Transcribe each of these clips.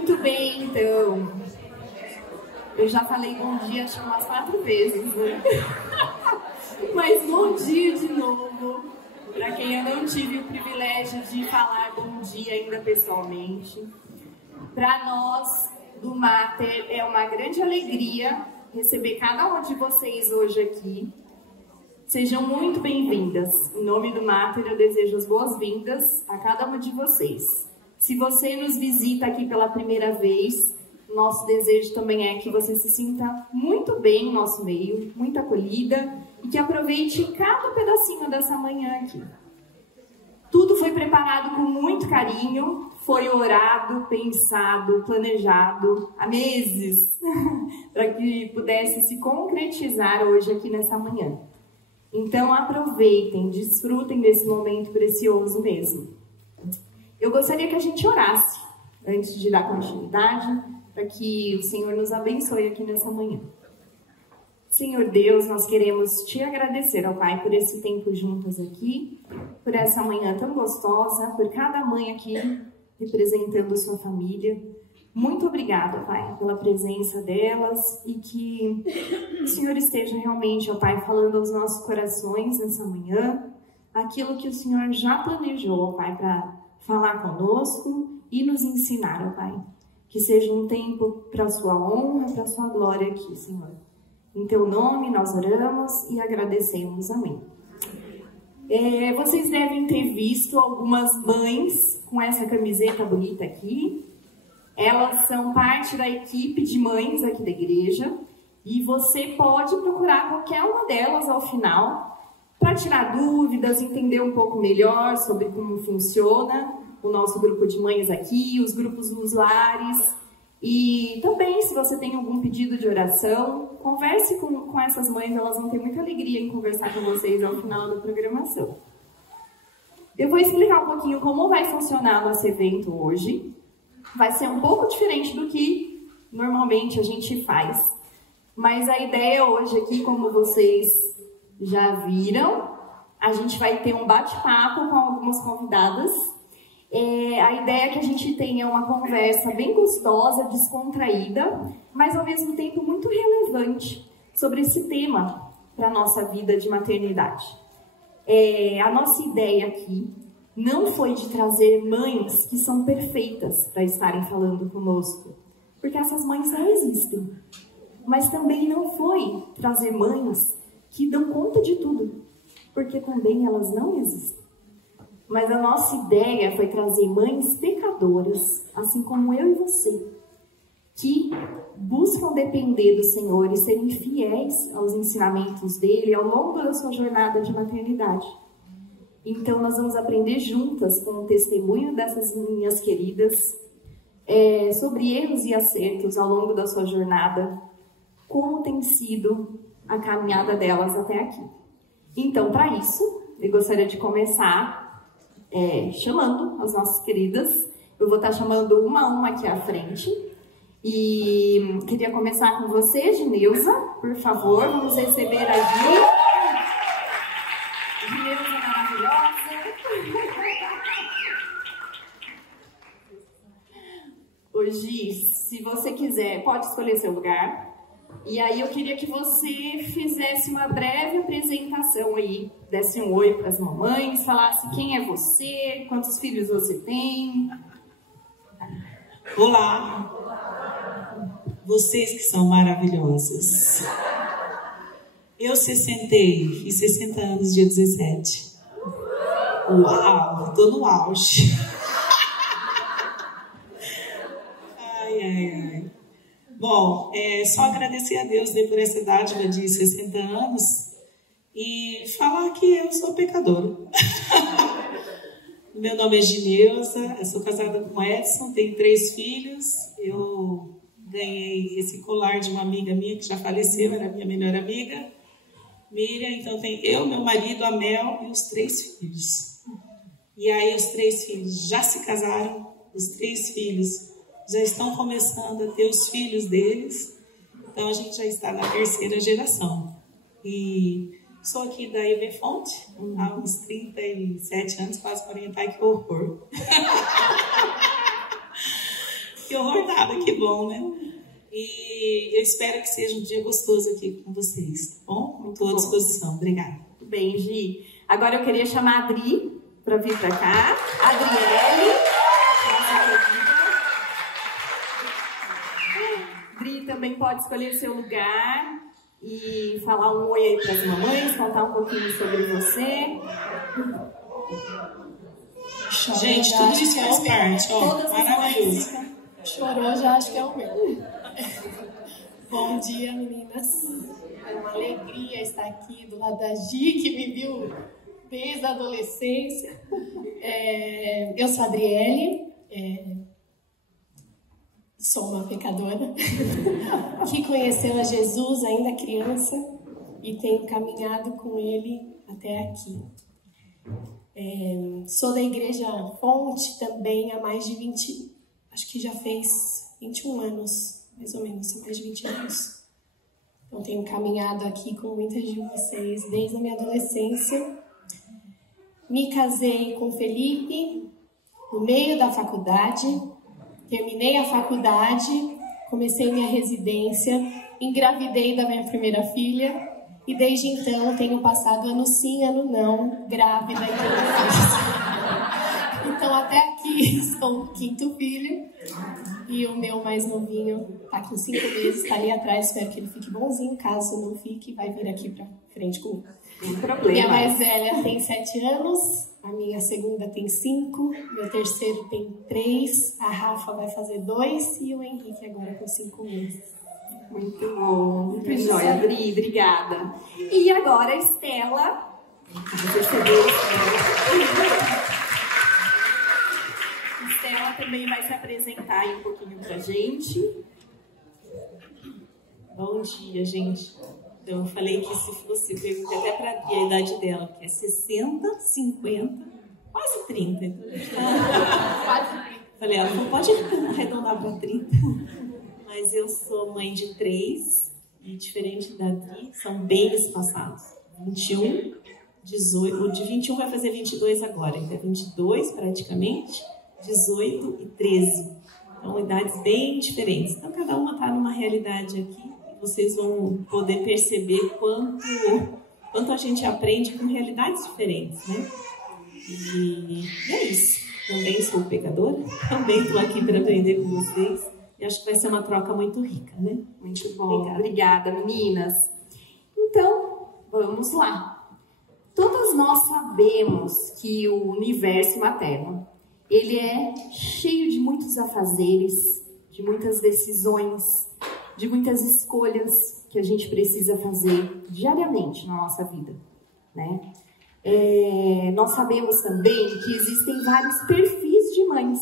Muito bem, então. Eu já falei bom dia acho umas 4 vezes, né? Mas bom dia de novo. Para quem eu não tive o privilégio de falar bom dia ainda pessoalmente. Para nós do Mater é uma grande alegria receber cada uma de vocês hoje aqui. Sejam muito bem-vindas. Em nome do Mater eu desejo as boas-vindas a cada uma de vocês. Se você nos visita aqui pela primeira vez, nosso desejo também é que você se sinta muito bem no nosso meio, muito acolhida e que aproveite cada pedacinho dessa manhã aqui. Tudo foi preparado com muito carinho, foi orado, pensado, planejado há meses para que pudesse se concretizar hoje aqui nessa manhã. Então aproveitem, desfrutem desse momento precioso mesmo. Eu gostaria que a gente orasse antes de dar continuidade, para que o Senhor nos abençoe aqui nessa manhã. Senhor Deus, nós queremos te agradecer, ó Pai, por esse tempo juntos aqui, por essa manhã tão gostosa, por cada mãe aqui representando sua família. Muito obrigada, Pai, pela presença delas e que o Senhor esteja realmente, ó Pai, falando aos nossos corações nessa manhã, aquilo que o Senhor já planejou, ó Pai, para falar conosco e nos ensinar, ó Pai. Que seja um tempo para a sua honra, para a sua glória aqui, Senhor. Em teu nome nós oramos e agradecemos. Amém. Vocês devem ter visto algumas mães com essa camiseta bonita aqui. Elas são parte da equipe de mães aqui da igreja. E você pode procurar qualquer uma delas ao final para tirar dúvidas, entender um pouco melhor sobre como funciona o nosso grupo de mães aqui, os grupos nos lares. E também, se você tem algum pedido de oração, converse com essas mães, elas vão ter muita alegria em conversar com vocês ao final da programação. Eu vou explicar um pouquinho como vai funcionar nosso evento hoje. Vai ser um pouco diferente do que normalmente a gente faz. Mas a ideia hoje aqui, como vocês já viram, a gente vai ter um bate-papo com algumas convidadas. A ideia é que a gente tenha uma conversa bem gostosa, descontraída, mas ao mesmo tempo muito relevante sobre esse tema para a nossa vida de maternidade. A nossa ideia aqui não foi de trazer mães que são perfeitas para estarem falando conosco, porque essas mães não existem. Mas também não foi trazer mães que dão conta de tudo, porque também elas não existem. Mas a nossa ideia foi trazer mães pecadoras, assim como eu e você, que buscam depender do Senhor e serem fiéis aos ensinamentos dele ao longo da sua jornada de maternidade. Então nós vamos aprender juntas com o testemunho dessas minhas queridas sobre erros e acertos ao longo da sua jornada, como tem sido a caminhada delas até aqui. Então, para isso, eu gostaria de começar chamando as nossas queridas. Eu vou estar chamando uma a uma aqui à frente. E queria começar com você, Gineuza, por favor. Vamos receber a Gil. Gineuza maravilhosa. Ô Gi, se você quiser, pode escolher seu lugar. E aí eu queria que você fizesse uma breve apresentação aí, desse um oi para as mamães, falasse quem é você, quantos filhos você tem. Olá, vocês que são maravilhosas. Eu 60 anos, dia 17. Uau, tô no auge. Ai. Bom, só agradecer a Deus por essa dádiva de 60 anos e falar que eu sou pecadora. Meu nome é Gineuza, eu sou casada com Edson, tenho 3 filhos. Eu ganhei esse colar de uma amiga minha que já faleceu, era minha melhor amiga, Miriam. Então tem eu, meu marido, a Mel e os 3 filhos. E aí os 3 filhos já se casaram, os 3 filhos já estão começando a ter os filhos deles. Então a gente já está na 3ª geração. E sou aqui da EV Fonte há uns 37 anos, quase 40, ai que horror. Que horror nada, que bom, né? E eu espero que seja um dia gostoso aqui com vocês, tá bom? Estou à disposição. Obrigada. Muito bem, Gi. Agora eu queria chamar a Adri para vir para cá. Adriele. Adri também pode escolher seu lugar e falar um oi aí para as mamães, contar um pouquinho sobre você. Gente, tudo isso faz parte, ó, maravilhoso. Chorou, já acho que é o meu. Bom dia, meninas. É uma alegria estar aqui do lado da Gi, que me viu desde a adolescência. Eu sou a Adriele, sou uma pecadora, que conheceu a Jesus ainda criança e tenho caminhado com ele até aqui. Sou da Igreja Fonte também há mais de 20, acho que já fez 21 anos, mais ou menos, mais de 20 anos. Então tenho caminhado aqui com muitas de vocês desde a minha adolescência. Me casei com o Felipe no meio da faculdade, terminei a faculdade, comecei minha residência, engravidei da minha primeira filha. E desde então tenho passado ano sim, ano não, grávida e tudo. Então até aqui estou com o 5º filho. E o meu mais novinho está com 5 meses, está ali atrás, espero que ele fique bonzinho. Caso não fique, vai vir aqui para frente comigo. Tem problema. Minha mais velha tem 7 anos, a minha segunda tem 5, meu terceiro tem 3, a Rafa vai fazer 2 e o Henrique agora com 5 meses. Muito bom, muito jóia, Adri, obrigada. E agora a Estela. Estela também vai se apresentar aí um pouquinho pra gente. Bom dia, gente. Então, eu falei que se fosse, perguntei até para a idade dela, que é 60, 50, quase 30. Quase 30. Falei, ela não pode arredondar para 30. Mas eu sou mãe de 3 e, diferente da Adri, são bem espaçados. 21, 18, o de 21 vai fazer 22 agora, então é 22 praticamente, 18 e 13. Então, idades bem diferentes. Então, cada uma está numa realidade aqui e vocês vão poder perceber quanto a gente aprende com realidades diferentes, né? E é isso. Também sou pecadora, também estou aqui para aprender com vocês. E acho que vai ser uma troca muito rica, né? Muito bom. Obrigada, meninas. Então, vamos lá. Todas nós sabemos que o universo materno, ele é cheio de muitos afazeres, de muitas decisões, de muitas escolhas que a gente precisa fazer diariamente na nossa vida, né? Nós sabemos também que existem vários perfis de mães,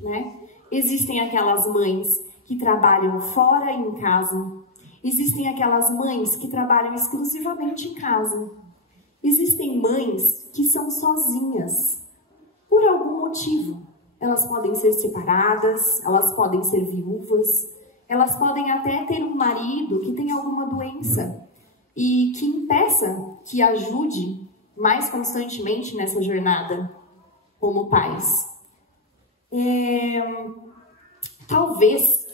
né? Existem aquelas mães que trabalham fora e em casa. Existem aquelas mães que trabalham exclusivamente em casa. Existem mães que são sozinhas, por algum motivo. Elas podem ser separadas, elas podem ser viúvas, elas podem até ter um marido que tem alguma doença e que impeça que ajude mais constantemente nessa jornada como pais. Talvez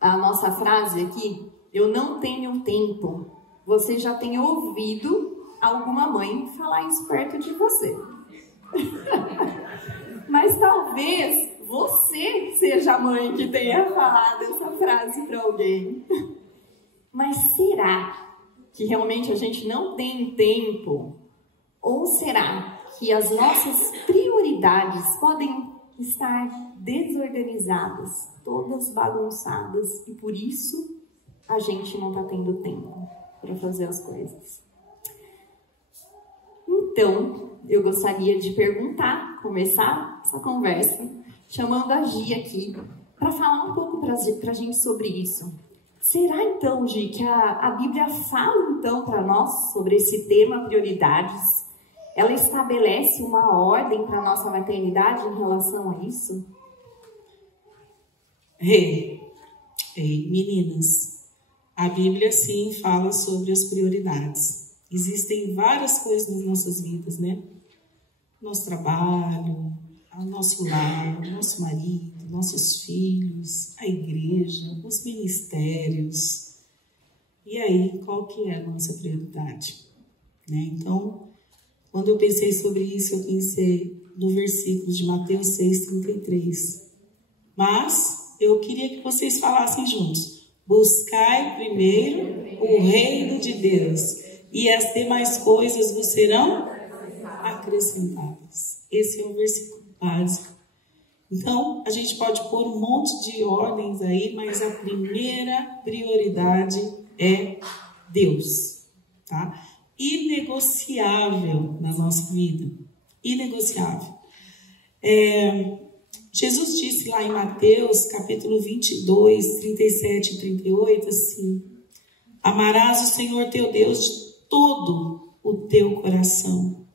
a nossa frase aqui, eu não tenho tempo, você já tenha ouvido alguma mãe falar isso perto de você. Mas talvez você seja a mãe que tenha falado essa frase para alguém. Mas será que realmente a gente não tem tempo? Ou será que as nossas prioridades podem estar desorganizadas, todas bagunçadas, e por isso a gente não está tendo tempo para fazer as coisas? Então, eu gostaria de começar essa conversa, chamando a Gi aqui, para falar um pouco para a gente sobre isso. Será então, Gi, que a Bíblia fala então para nós sobre esse tema prioridades? Ela estabelece uma ordem para a nossa maternidade em relação a isso? Meninas, a Bíblia sim fala sobre as prioridades. Existem várias coisas nas nossas vidas, né? Nosso trabalho, ao nosso lar, ao nosso marido, nossos filhos, a igreja, os ministérios. E aí, qual que é a nossa prioridade? Né? Então, quando eu pensei sobre isso, eu pensei no versículo de Mateus 6,33. Mas eu queria que vocês falassem juntos. Buscai primeiro o reino de Deus, e as demais coisas vos serão acrescentadas. Esse é o versículo básico. Então, a gente pode pôr um monte de ordens aí, mas a primeira prioridade é Deus, tá? Inegociável na nossa vida. Inegociável. Jesus disse lá em Mateus, capítulo 22, 37 e 38, assim: amarás o Senhor teu Deus de todo o teu coração,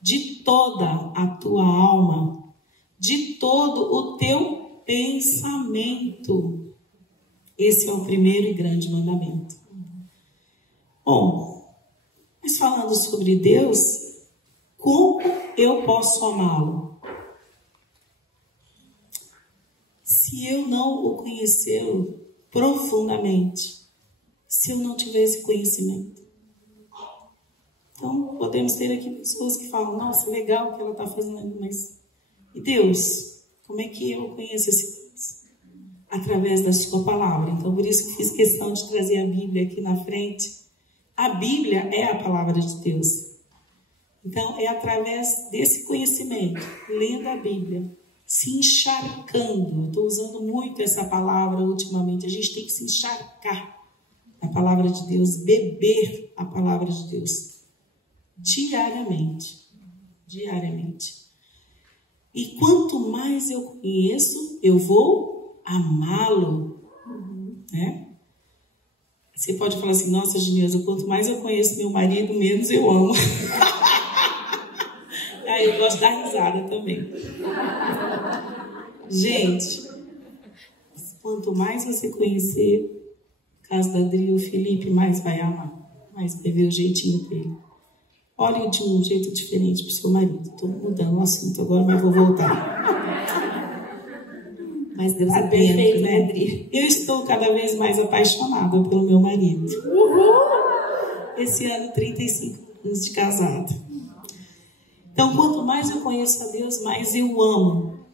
de toda a tua alma, de todo o teu pensamento. Esse é o primeiro e grande mandamento. Bom, mas falando sobre Deus, como eu posso amá-lo? Se eu não o conhecê-lo profundamente, se eu não tiver esse conhecimento. Então, podemos ter aqui pessoas que falam: nossa, legal o que ela está fazendo, mas e Deus? Como é que eu conheço esse Deus? Através da sua palavra. Então, por isso que eu fiz questão de trazer a Bíblia aqui na frente. A Bíblia é a palavra de Deus. Então, é através desse conhecimento, lendo a Bíblia, se encharcando. Eu estou usando muito essa palavra ultimamente. A gente tem que se encharcar na palavra de Deus, beber a palavra de Deus diariamente. Diariamente. E quanto mais eu conheço, eu vou amá-lo. Né? Você pode falar assim: nossa, Genilza, quanto mais eu conheço meu marido, menos eu amo. Eu gosto de dar risada também. Gente, quanto mais você conhecer, no caso da Adri e o Felipe, mais vai amar, mais vai ver o jeitinho dele. Olhe de um jeito diferente para o seu marido. Estou mudando o assunto agora, mas vou voltar. Mas Deus é perfeito, né, Adri? Eu estou cada vez mais apaixonada pelo meu marido. Uhul! Esse ano, 35 anos de casado. Então, quanto mais eu conheço a Deus, mais eu amo.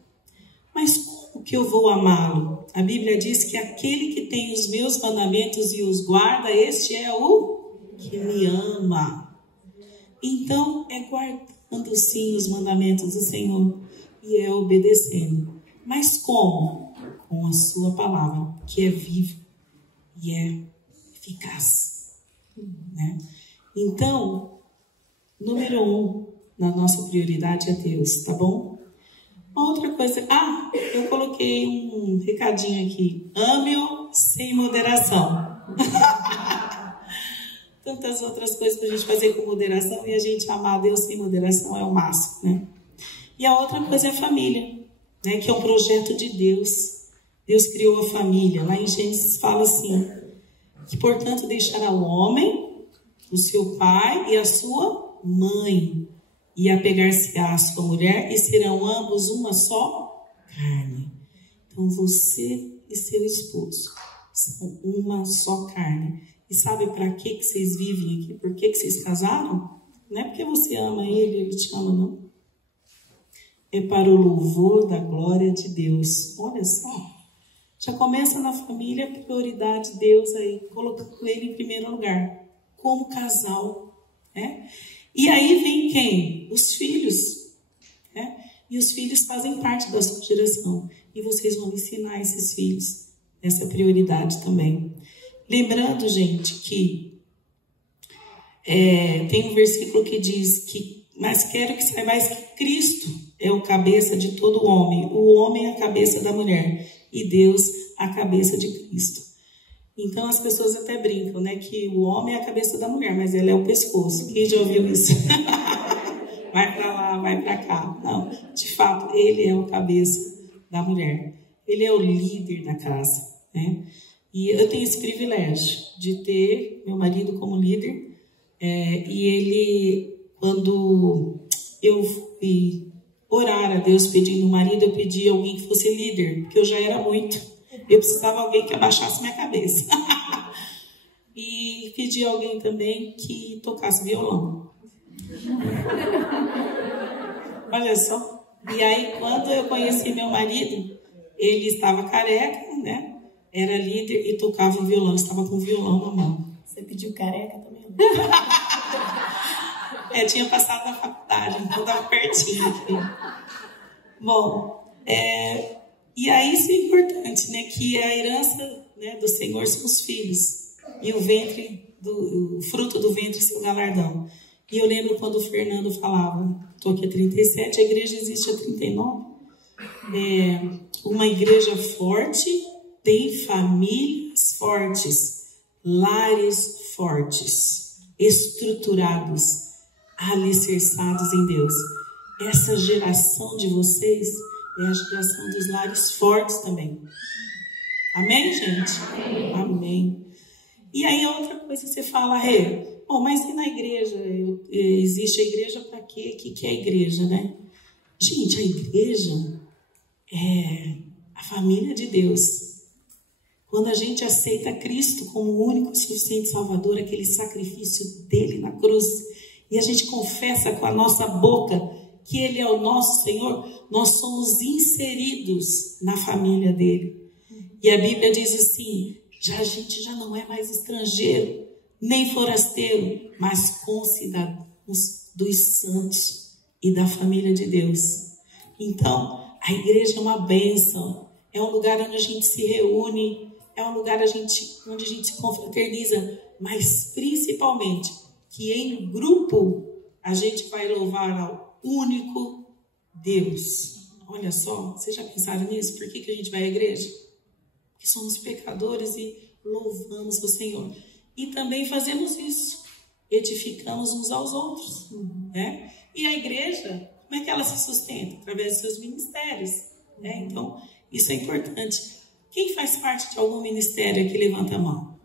Mas como que eu vou amá-lo? A Bíblia diz que aquele que tem os meus mandamentos e os guarda, este é o que me ama. Então, é guardando sim os mandamentos do Senhor e é obedecendo. Mas como? Com a sua palavra, que é viva e é eficaz. Né? Então, número 1, na nossa prioridade é Deus, tá bom? Uma outra coisa, eu coloquei um recadinho aqui: ame-o sem moderação. Tantas outras coisas para a gente fazer com moderação, e a gente amar a Deus sem moderação é o máximo, né? E a outra coisa é a família, né? Que é um projeto de Deus. Deus criou a família. Lá em Gênesis fala assim: que portanto deixará o homem, o seu pai e a sua mãe, e apegar-se-á à sua mulher, e serão ambos uma só carne. Então você e seu esposo são uma só carne. E sabe para que vocês vivem aqui? Por que vocês casaram? Não é porque você ama ele, ele te ama, não. É para o louvor da glória de Deus. Olha só. Já começa na família, a prioridade de Deus aí, colocando ele em primeiro lugar, como casal, né? E aí vem quem? Os filhos. Né? E os filhos fazem parte da sua geração. E vocês vão ensinar esses filhos essa prioridade também. Lembrando, gente, que tem um versículo que diz que: mas quero que saibais que Cristo é o cabeça de todo homem. O homem é a cabeça da mulher. E Deus a cabeça de Cristo. Então as pessoas até brincam, né? Que o homem é a cabeça da mulher, mas ela é o pescoço. Quem já ouviu isso? Vai para lá, vai para cá. Não, de fato, ele é o cabeça da mulher. Ele é o líder da casa, né? E eu tenho esse privilégio de ter meu marido como líder. E ele, quando eu fui orar a Deus pedindo um marido, eu pedi alguém que fosse líder, porque eu já era muito. Eu precisava de alguém que abaixasse minha cabeça. E pedi alguém também que tocasse violão. Olha só. E aí, quando eu conheci meu marido, ele estava careca, né? Era líder e tocava violão. Estava com violão na mão. Você pediu careca também? Tinha passado na faculdade, então estava pertinho aqui. Bom, e aí isso é importante, né? Que a herança, né, do Senhor são os filhos. E o fruto do ventre é o galardão. E eu lembro quando o Fernando falava, estou aqui há 37, a igreja existe há 39. Uma igreja forte tem famílias fortes, lares fortes, estruturados, alicerçados em Deus. Essa geração de vocês é a geração dos lares fortes também. Amém, gente? Amém. E aí outra coisa você fala, bom, mas e na igreja? Existe a igreja para quê? O que é a igreja, né? Gente, a igreja é a família de Deus. Quando a gente aceita Cristo como o único e suficiente Salvador, aquele sacrifício dele na cruz, e a gente confessa com a nossa boca que ele é o nosso Senhor, nós somos inseridos na família dele. E a Bíblia diz assim, a gente já não é mais estrangeiro, nem forasteiro, mas concidadãos dos santos e da família de Deus. Então, a igreja é uma bênção, é um lugar onde a gente se reúne, é um lugar onde a gente se confraterniza, mas principalmente que em grupo a gente vai louvar ao único Deus. Olha só, vocês já pensaram nisso? Por que a gente vai à igreja? Porque somos pecadores e louvamos o Senhor. E também fazemos isso, edificamos uns aos outros, né? E a igreja, como é que ela se sustenta? Através dos seus ministérios, né? Então, isso é importante. Quem faz parte de algum ministério aqui, levanta a mão.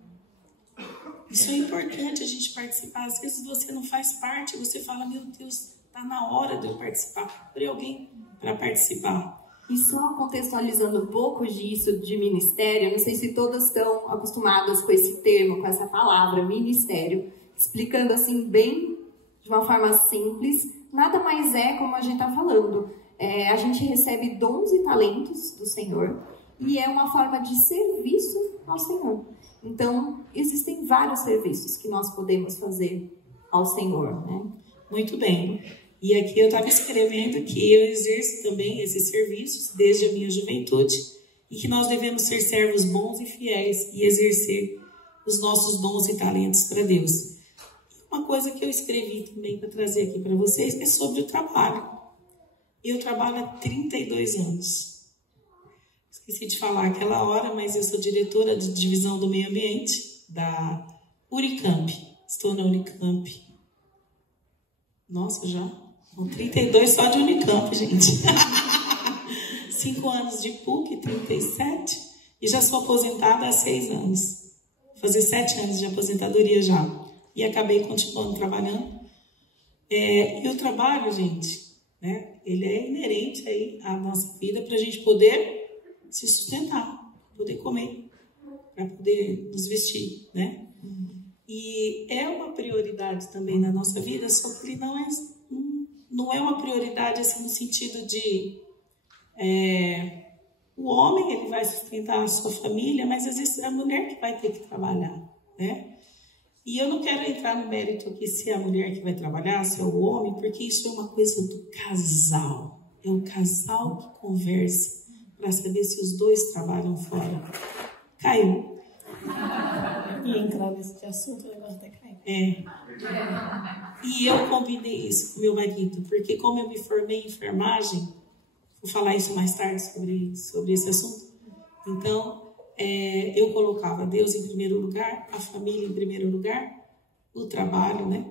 Isso é importante a gente participar. Às vezes você não faz parte, você fala, meu Deus, está na hora de eu participar. Procure alguém para participar. E só contextualizando um pouco disso de ministério, não sei se todas estão acostumadas com esse termo, com essa palavra, ministério, explicando assim bem, de uma forma simples, nada mais é como a gente está falando. A gente recebe dons e talentos do Senhor e é uma forma de serviço ao Senhor. Então, existem vários serviços que nós podemos fazer ao Senhor, né? Muito bem. E aqui eu estava escrevendo que eu exerço também esses serviços desde a minha juventude e que nós devemos ser servos bons e fiéis e exercer os nossos dons e talentos para Deus. Uma coisa que eu escrevi também para trazer aqui para vocês é sobre o trabalho. Eu trabalho há 32 anos. Esqueci de falar aquela hora, mas eu sou diretora de divisão do meio ambiente da Unicamp. Estou na Unicamp. Nossa, já? Com 32 só de Unicamp, gente. 5 anos de PUC, 37. E já sou aposentada há 6 anos. Vou fazer 7 anos de aposentadoria já. E acabei continuando trabalhando. E o trabalho, gente, né? Ele é inerente aí à nossa vida para a gente poder se sustentar, poder comer, para poder nos vestir, né? E é uma prioridade também na nossa vida, só que não é uma prioridade assim no sentido de o homem ele vai sustentar a sua família, mas às vezes é a mulher que vai ter que trabalhar, né? E eu não quero entrar no mérito aqui se é a mulher que vai trabalhar, se é o homem, porque isso é uma coisa do casal. É o casal que conversa para saber se os dois trabalham fora. Caiu. E entrar nesse assunto, o negócio até caiu. E eu combinei isso com meu marido, porque como eu me formei em enfermagem, vou falar isso mais tarde sobre esse assunto. Então, eu colocava Deus em primeiro lugar, a família em primeiro lugar, o trabalho, né?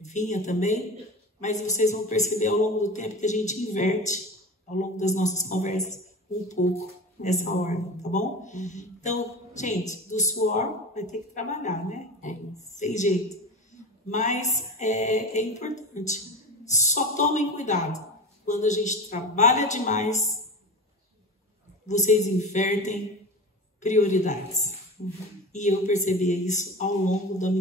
Vinha também, mas vocês vão perceber ao longo do tempo que a gente inverte ao longo das nossas conversas um pouco nessa ordem, tá bom? Então, gente, do suor vai ter que trabalhar, né? Sem jeito. Mas é importante. Só tomem cuidado quando a gente trabalha demais, vocês invertem prioridades. E eu percebi isso ao longo dos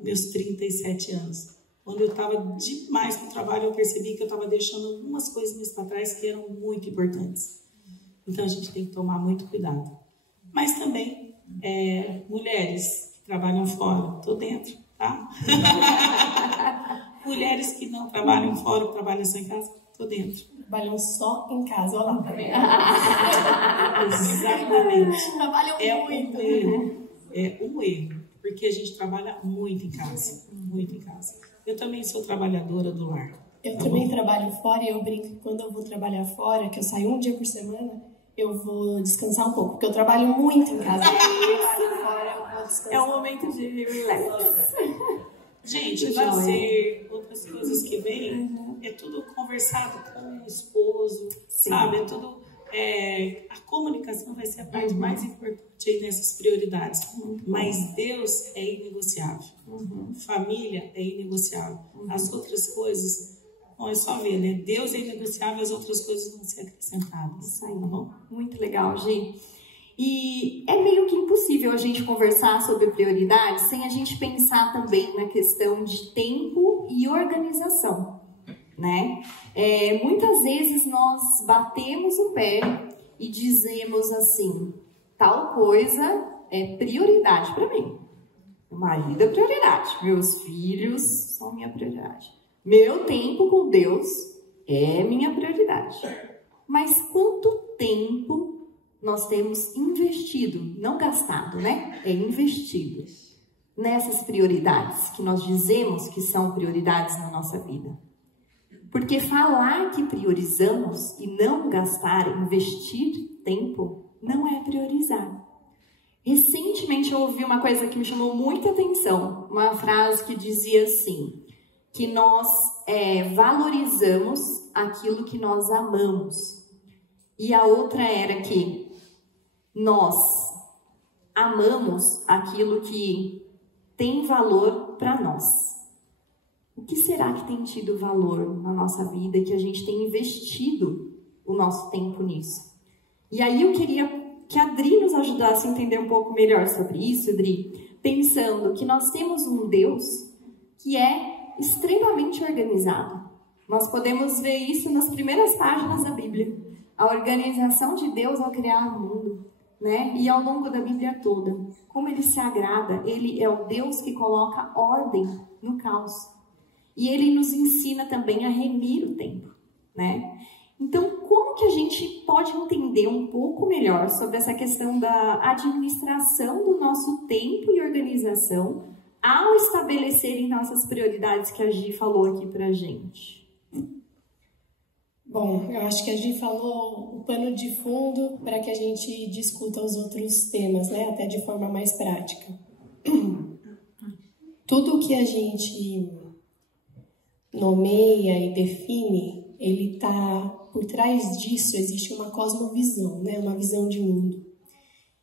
meus 37 anos. Quando eu estava demais no trabalho, eu percebi que eu estava deixando algumas coisinhas para trás que eram muito importantes. Então, a gente tem que tomar muito cuidado. Mas também, mulheres que trabalham fora, estou dentro, tá? Mulheres que não trabalham fora, que trabalham só em casa, estou dentro. Trabalham só em casa, olha lá, tá vendo? Exatamente. Trabalham muito. É um erro, porque a gente trabalha muito em casa, muito em casa. Eu também sou trabalhadora do lar. Eu também trabalho fora e eu brinco que quando eu vou trabalhar fora, que eu saio um dia por semana, eu vou descansar um pouco, porque eu trabalho muito em casa. Fora, eu vou descansar. É um momento de relax. Gente, lazer, outras coisas que vêm, é tudo conversado com o esposo, sabe? É tudo... a comunicação vai ser a parte mais importante aí nessas prioridades. Mas Deus é inegociável. Família é inegociável. As outras coisas... Bom, é só ver, né? Deus é inegociável, as outras coisas vão ser acrescentadas. Isso aí, tá bom? Muito legal, Gi. E é meio que impossível a gente conversar sobre prioridades sem a gente pensar também na questão de tempo e organização, né? Muitas vezes nós batemos o pé e dizemos assim, tal coisa é prioridade para mim. O marido é prioridade, meus filhos são minha prioridade. Meu tempo com Deus é minha prioridade. Mas quanto tempo nós temos investido, não gastado, né? É investido nessas prioridades que nós dizemos que são prioridades na nossa vida. Porque falar que priorizamos e não gastar, investir tempo, não é priorizar. Recentemente eu ouvi uma coisa que me chamou muita atenção, uma frase que dizia assim, que nós valorizamos aquilo que nós amamos. E a outra era que nós amamos aquilo que tem valor para nós. O que será que tem tido valor na nossa vida, que a gente tem investido o nosso tempo nisso? E aí eu queria que a Dri nos ajudasse a entender um pouco melhor sobre isso, Dri, pensando que nós temos um Deus que é extremamente organizado. Nós podemos ver isso nas primeiras páginas da Bíblia. A organização de Deus ao criar o mundo, né? E ao longo da Bíblia toda. Como Ele se agrada, Ele é o Deus que coloca ordem no caos. E Ele nos ensina também a remir o tempo, né? Então, como que a gente pode entender um pouco melhor sobre essa questão da administração do nosso tempo e organização ao estabelecerem nossas prioridades que a Gi falou aqui pra gente? Bom, eu acho que a Gi falou o pano de fundo para que a gente discuta os outros temas, né? Até de forma mais prática. Tudo que a gente nomeia e define, ele tá por trás disso, existe uma cosmovisão, né? Uma visão de mundo.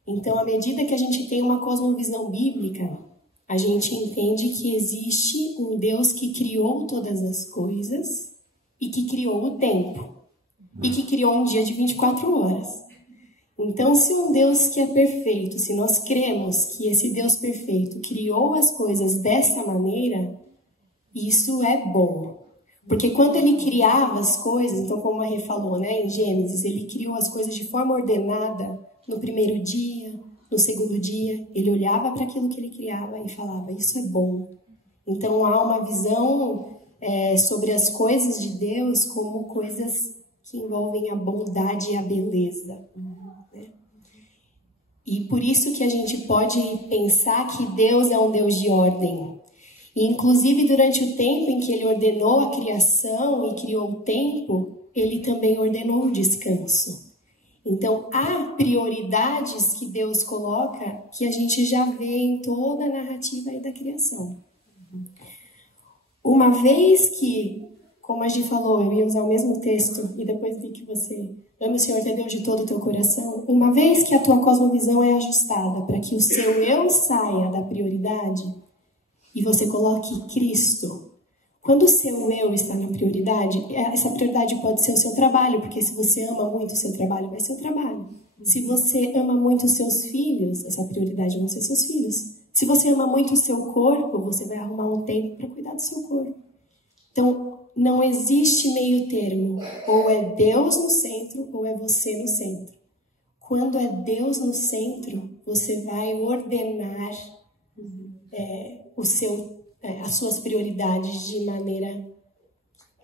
Então, à medida que a gente tem uma cosmovisão bíblica, a gente entende que existe um Deus que criou todas as coisas e que criou o tempo e que criou um dia de 24 horas. Então, se um Deus que é perfeito, se nós cremos que esse Deus perfeito criou as coisas dessa maneira, isso é bom. Porque quando ele criava as coisas, então como a Rê falou, né, em Gênesis, ele criou as coisas de forma ordenada no primeiro dia, no segundo dia, ele olhava para aquilo que ele criava e falava, isso é bom. Então há uma visão sobre as coisas de Deus como coisas que envolvem a bondade e a beleza. Né? E por isso que a gente pode pensar que Deus é um Deus de ordem. E inclusive durante o tempo em que ele ordenou a criação e criou o tempo, ele também ordenou o descanso. Então, há prioridades que Deus coloca que a gente já vê em toda a narrativa aí da criação. Uma vez que, como a gente falou, eu ia usar o mesmo texto e depois vi que você ama o Senhor teu Deus de todo o teu coração. Uma vez que a tua cosmovisão é ajustada para que o seu eu saia da prioridade e você coloque Cristo Quando o seu eu está na prioridade, essa prioridade pode ser o seu trabalho, porque se você ama muito o seu trabalho, vai ser o trabalho. Se você ama muito os seus filhos, essa prioridade vão ser seus filhos. Se você ama muito o seu corpo, você vai arrumar um tempo para cuidar do seu corpo. Então, não existe meio termo. Ou é Deus no centro, ou é você no centro. Quando é Deus no centro, você vai ordenar as suas prioridades de maneira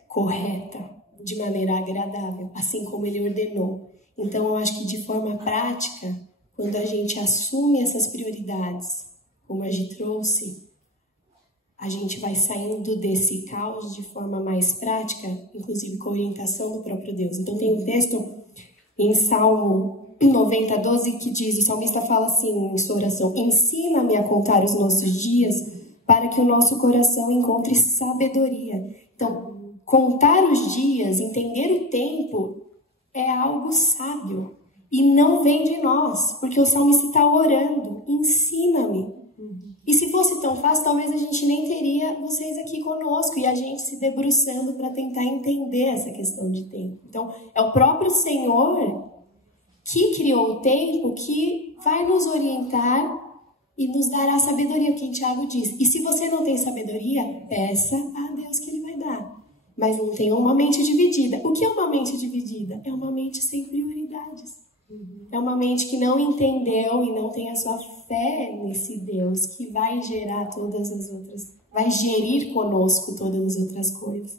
correta, de maneira agradável, assim como Ele ordenou. Então, eu acho que de forma prática, quando a gente assume essas prioridades, como a gente trouxe, a gente vai saindo desse caos de forma mais prática, inclusive com a orientação do próprio Deus. Então, tem um texto em Salmo 90, 12, que diz, o salmista fala assim em sua oração: ensina-me a contar os nossos dias para que o nosso coração encontre sabedoria. Então, contar os dias, entender o tempo, é algo sábio. E não vem de nós, porque o salmista está orando. Ensina-me. E se fosse tão fácil, talvez a gente nem teria vocês aqui conosco e a gente se debruçando para tentar entender essa questão de tempo. Então, é o próprio Senhor que criou o tempo que vai nos orientar e nos dará sabedoria, o que Tiago diz. E se você não tem sabedoria, peça a Deus que Ele vai dar. Mas não tenha uma mente dividida. O que é uma mente dividida? É uma mente sem prioridades. É uma mente que não entendeu e não tem a sua fé nesse Deus que vai gerar todas as outras, vai gerir conosco todas as outras coisas.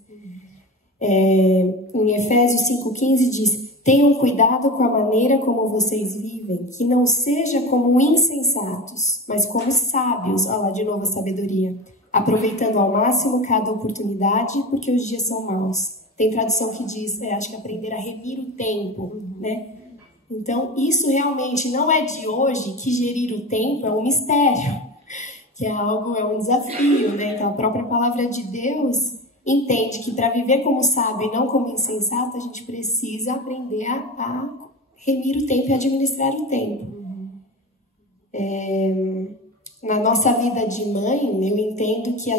Em Efésios 5,15 diz: tenham cuidado com a maneira como vocês vivem, que não seja como insensatos, mas como sábios. Olha lá de novo a sabedoria. Aproveitando ao máximo cada oportunidade, porque os dias são maus. Tem tradução que diz, acho que aprender a remir o tempo, né? Então, isso realmente não é de hoje, que gerir o tempo é um mistério, que é um desafio, né? Então, a própria palavra de Deus entende que para viver como sábio e não como insensato, a gente precisa aprender a remir o tempo e administrar o tempo. Na nossa vida de mãe, eu entendo que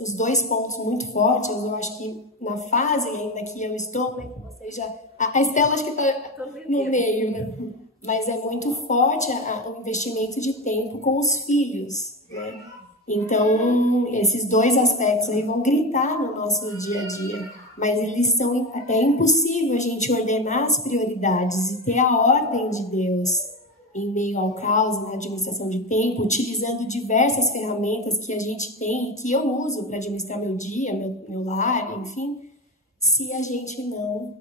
os dois pontos muito fortes, eu acho que na fase ainda que eu estou, né, que vocês já... A Estela acho que está no meio, né? Mas é muito forte o investimento de tempo com os filhos, né? Então, esses dois aspectos aí vão gritar no nosso dia a dia. Mas é impossível a gente ordenar as prioridades e ter a ordem de Deus em meio ao caos, na administração de tempo, utilizando diversas ferramentas que a gente tem e que eu uso para administrar meu dia, meu lar, enfim, se a gente não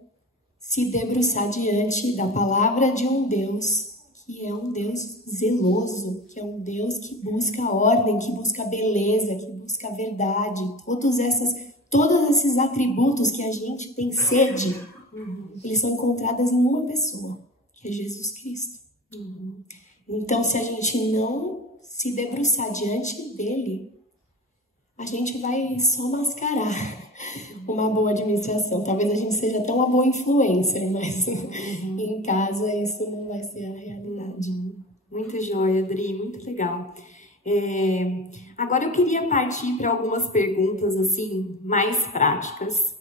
se debruçar diante da palavra de um Deus que é um Deus zeloso, que é um Deus que busca ordem, que busca beleza, que busca verdade, todos esses atributos que a gente tem sede, eles são encontrados em uma pessoa, que é Jesus Cristo. Então, se a gente não se debruçar diante dele, a gente vai só mascarar uma boa administração. Talvez a gente seja até uma boa influencer, mas em casa isso não vai ser a realidade. Muito joia, Adri, muito legal. Agora eu queria partir para algumas perguntas assim, mais práticas.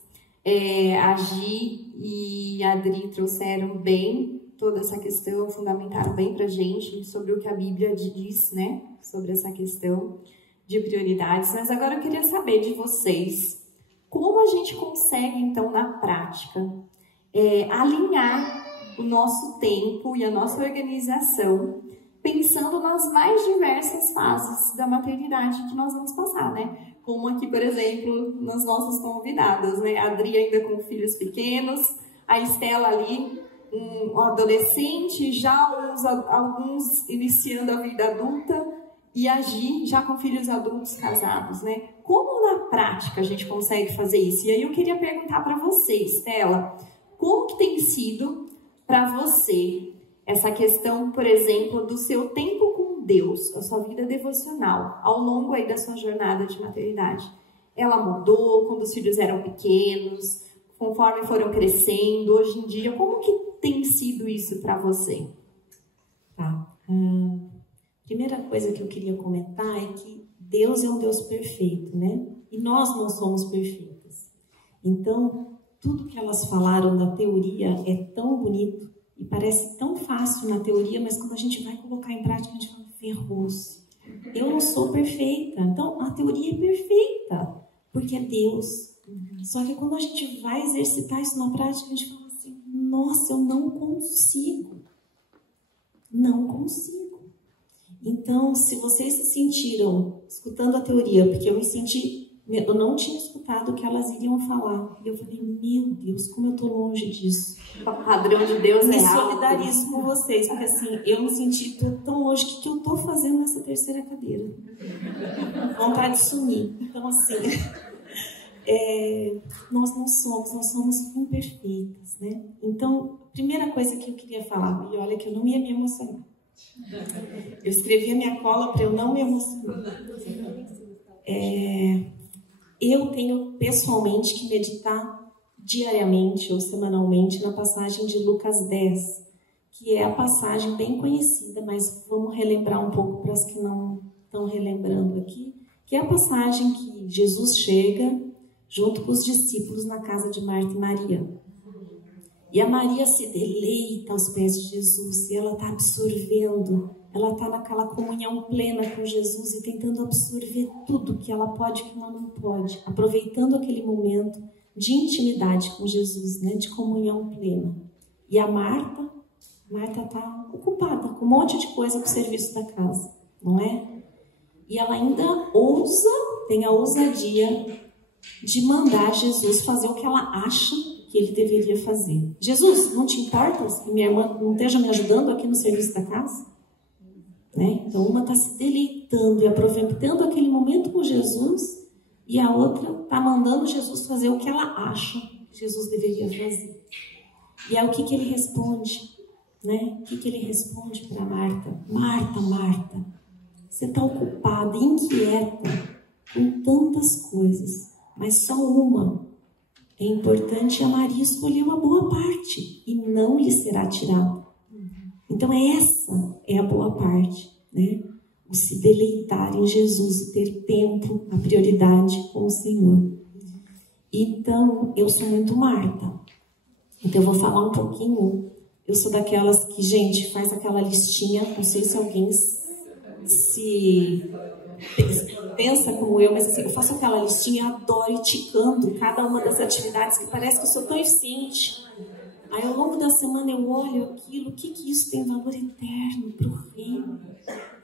A Gi e a Adri trouxeram bem toda essa questão, fundamentaram bem para a gente sobre o que a Bíblia diz, né? Sobre essa questão de prioridades. Mas agora eu queria saber de vocês, como a gente consegue, então, na prática, alinhar o nosso tempo e a nossa organização, pensando nas mais diversas fases da maternidade que nós vamos passar, né? Como aqui, por exemplo, nas nossas convidadas, né? A Adri ainda com filhos pequenos, a Estela ali, um adolescente, já alguns iniciando a vida adulta, e a Gi já com filhos adultos casados, né? Como na prática a gente consegue fazer isso? E aí eu queria perguntar para você, Estela, como que tem sido para você essa questão, por exemplo, do seu tempo com Deus, a sua vida devocional, ao longo aí da sua jornada de maternidade? Ela mudou quando os filhos eram pequenos, conforme foram crescendo, hoje em dia, como que tem sido isso para você? Tá. Primeira coisa que eu queria comentar é que Deus é um Deus perfeito, né? E nós não somos perfeitas. Então, tudo que elas falaram da teoria é tão bonito e parece tão fácil na teoria, mas quando a gente vai colocar em prática, a gente fala, ferrou-se. Eu não sou perfeita. Então, a teoria é perfeita, porque é Deus. Só que quando a gente vai exercitar isso na prática, a gente fala assim, nossa, eu não consigo. Não consigo. Então, se vocês se sentiram escutando a teoria, porque eu não tinha escutado o que elas iriam falar. E eu falei, meu Deus, como eu estou longe disso. O padrão de Deus me é alto. solidarizo com vocês, porque assim, eu me senti tão longe. O que eu estou fazendo nessa terceira cadeira? Vontade de sumir. Então, assim, nós não somos, nós somos imperfeitas, né? Então, a primeira coisa que eu queria falar, e olha que eu não ia me emocionar. Eu escrevi a minha cola para eu não me emocionar. Eu tenho pessoalmente que meditar diariamente ou semanalmente na passagem de Lucas 10, que é a passagem bem conhecida, mas vamos relembrar um pouco para as que não estão relembrando aqui, que é a passagem que Jesus chega junto com os discípulos na casa de Marta e Maria. E a Maria se deleita aos pés de Jesus e ela está absorvendo, ela está naquela comunhão plena com Jesus e tentando absorver tudo que ela pode e que ela não pode, aproveitando aquele momento de intimidade com Jesus, né, de comunhão plena. E a Marta está ocupada com um monte de coisa para o serviço da casa, não é? E ela ainda tem a ousadia de mandar Jesus fazer o que ela acha que ele deveria fazer. Jesus, não te importa se minha irmã não esteja me ajudando aqui no serviço da casa? Né? Então, uma está se deleitando e aproveitando aquele momento com Jesus e a outra está mandando Jesus fazer o que ela acha que Jesus deveria fazer. E é o que ele responde, né? O que ele responde para Marta? Marta, Marta, você está ocupada, inquieta com tantas coisas, mas só uma é importante. A Maria escolheu a boa parte e não lhe será tirada. Então essa é a boa parte, né? O se deleitar em Jesus, ter tempo, a prioridade com o Senhor. Então eu sou muito Marta. Então eu vou falar um pouquinho. Eu sou daquelas que, gente, faz aquela listinha. Não sei se alguém se pensa como eu, mas assim, eu faço aquela listinha, adoro ir ticando cada uma das atividades que parece que eu sou tão eficiente. Aí ao longo da semana eu olho aquilo, o que isso tem valor eterno para o reino.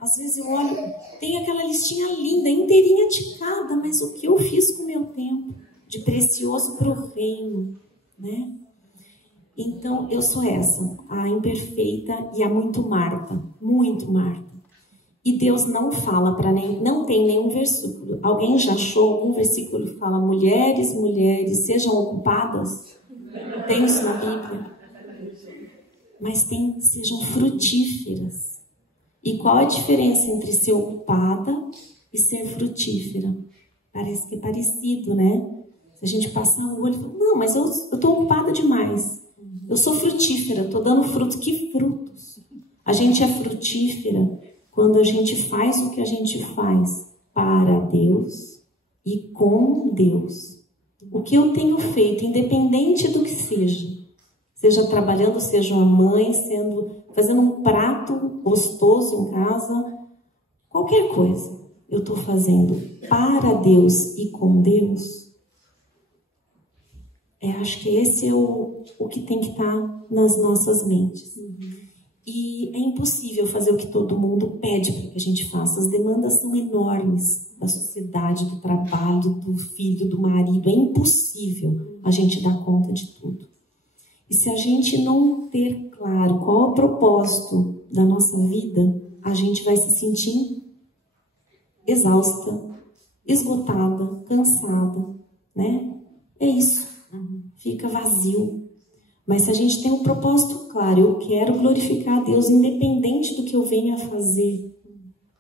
Às vezes eu olho, tem aquela listinha linda, inteirinha ticada, mas o que eu fiz com o meu tempo de precioso para o reino, né? Então eu sou essa, a imperfeita e a muito Marta, muito Marta. E Deus não fala não tem nenhum versículo. Alguém já achou algum versículo que fala mulheres, sejam ocupadas? Tem isso na Bíblia? Mas tem, sejam frutíferas. E qual a diferença entre ser ocupada e ser frutífera? Parece que é parecido, né? Se a gente passar o olho e falar, não, mas eu estou ocupada demais. Eu sou frutífera, estou dando frutos. Que frutos? A gente é frutífera quando a gente faz o que a gente faz para Deus e com Deus. O que eu tenho feito, independente do que seja trabalhando, seja uma mãe, fazendo um prato gostoso em casa, qualquer coisa, eu estou fazendo para Deus e com Deus. Acho que esse é o que tem que estar nas nossas mentes. E é impossível fazer o que todo mundo pede para que a gente faça. As demandas são enormes da sociedade, do trabalho, do filho, do marido. É impossível a gente dar conta de tudo. E se a gente não ter claro qual é o propósito da nossa vida, a gente vai se sentir exausta, esgotada, cansada, né? É isso. Fica vazio. Mas se a gente tem um propósito claro, eu quero glorificar a Deus independente do que eu venha a fazer,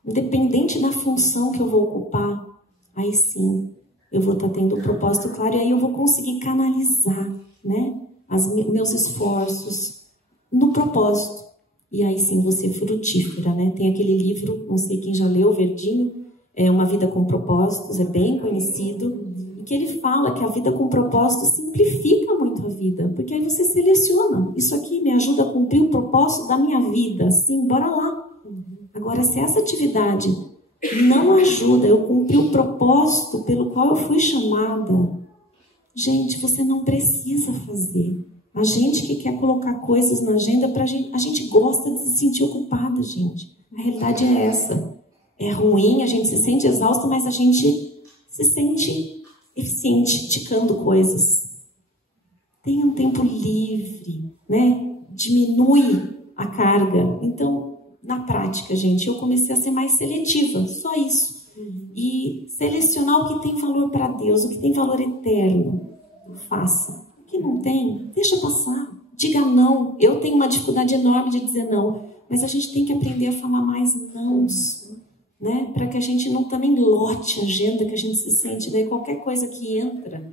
independente da função que eu vou ocupar, aí sim eu vou estar tendo um propósito claro e aí eu vou conseguir canalizar, né, meus esforços no propósito. E aí sim vou ser frutífera, né? Tem aquele livro, não sei quem já leu, verdinho, Uma Vida com Propósitos, é bem conhecido, e que ele fala que a vida com propósito simplifica muito a vida, porque aí você seleciona, isso aqui me ajuda a cumprir o propósito da minha vida, sim, bora lá. Agora, se essa atividade não ajuda eu cumprir o propósito pelo qual eu fui chamada, gente, você não precisa fazer. A gente que quer colocar coisas na agenda pra gente, a gente gosta de se sentir ocupada, gente. A realidade é essa. É ruim, a gente se sente exausto, mas a gente se sente eficiente, ticando coisas. Tenha um tempo livre, né? Diminui a carga. Então, na prática, gente, eu comecei a ser mais seletiva, só isso. E selecionar o que tem valor para Deus, o que tem valor eterno. Faça. O que não tem, deixa passar. Diga não. Eu tenho uma dificuldade enorme de dizer não, mas a gente tem que aprender a falar mais nãos, né? Para que a gente não também lote a agenda, que a gente se sente, daí qualquer coisa que entra,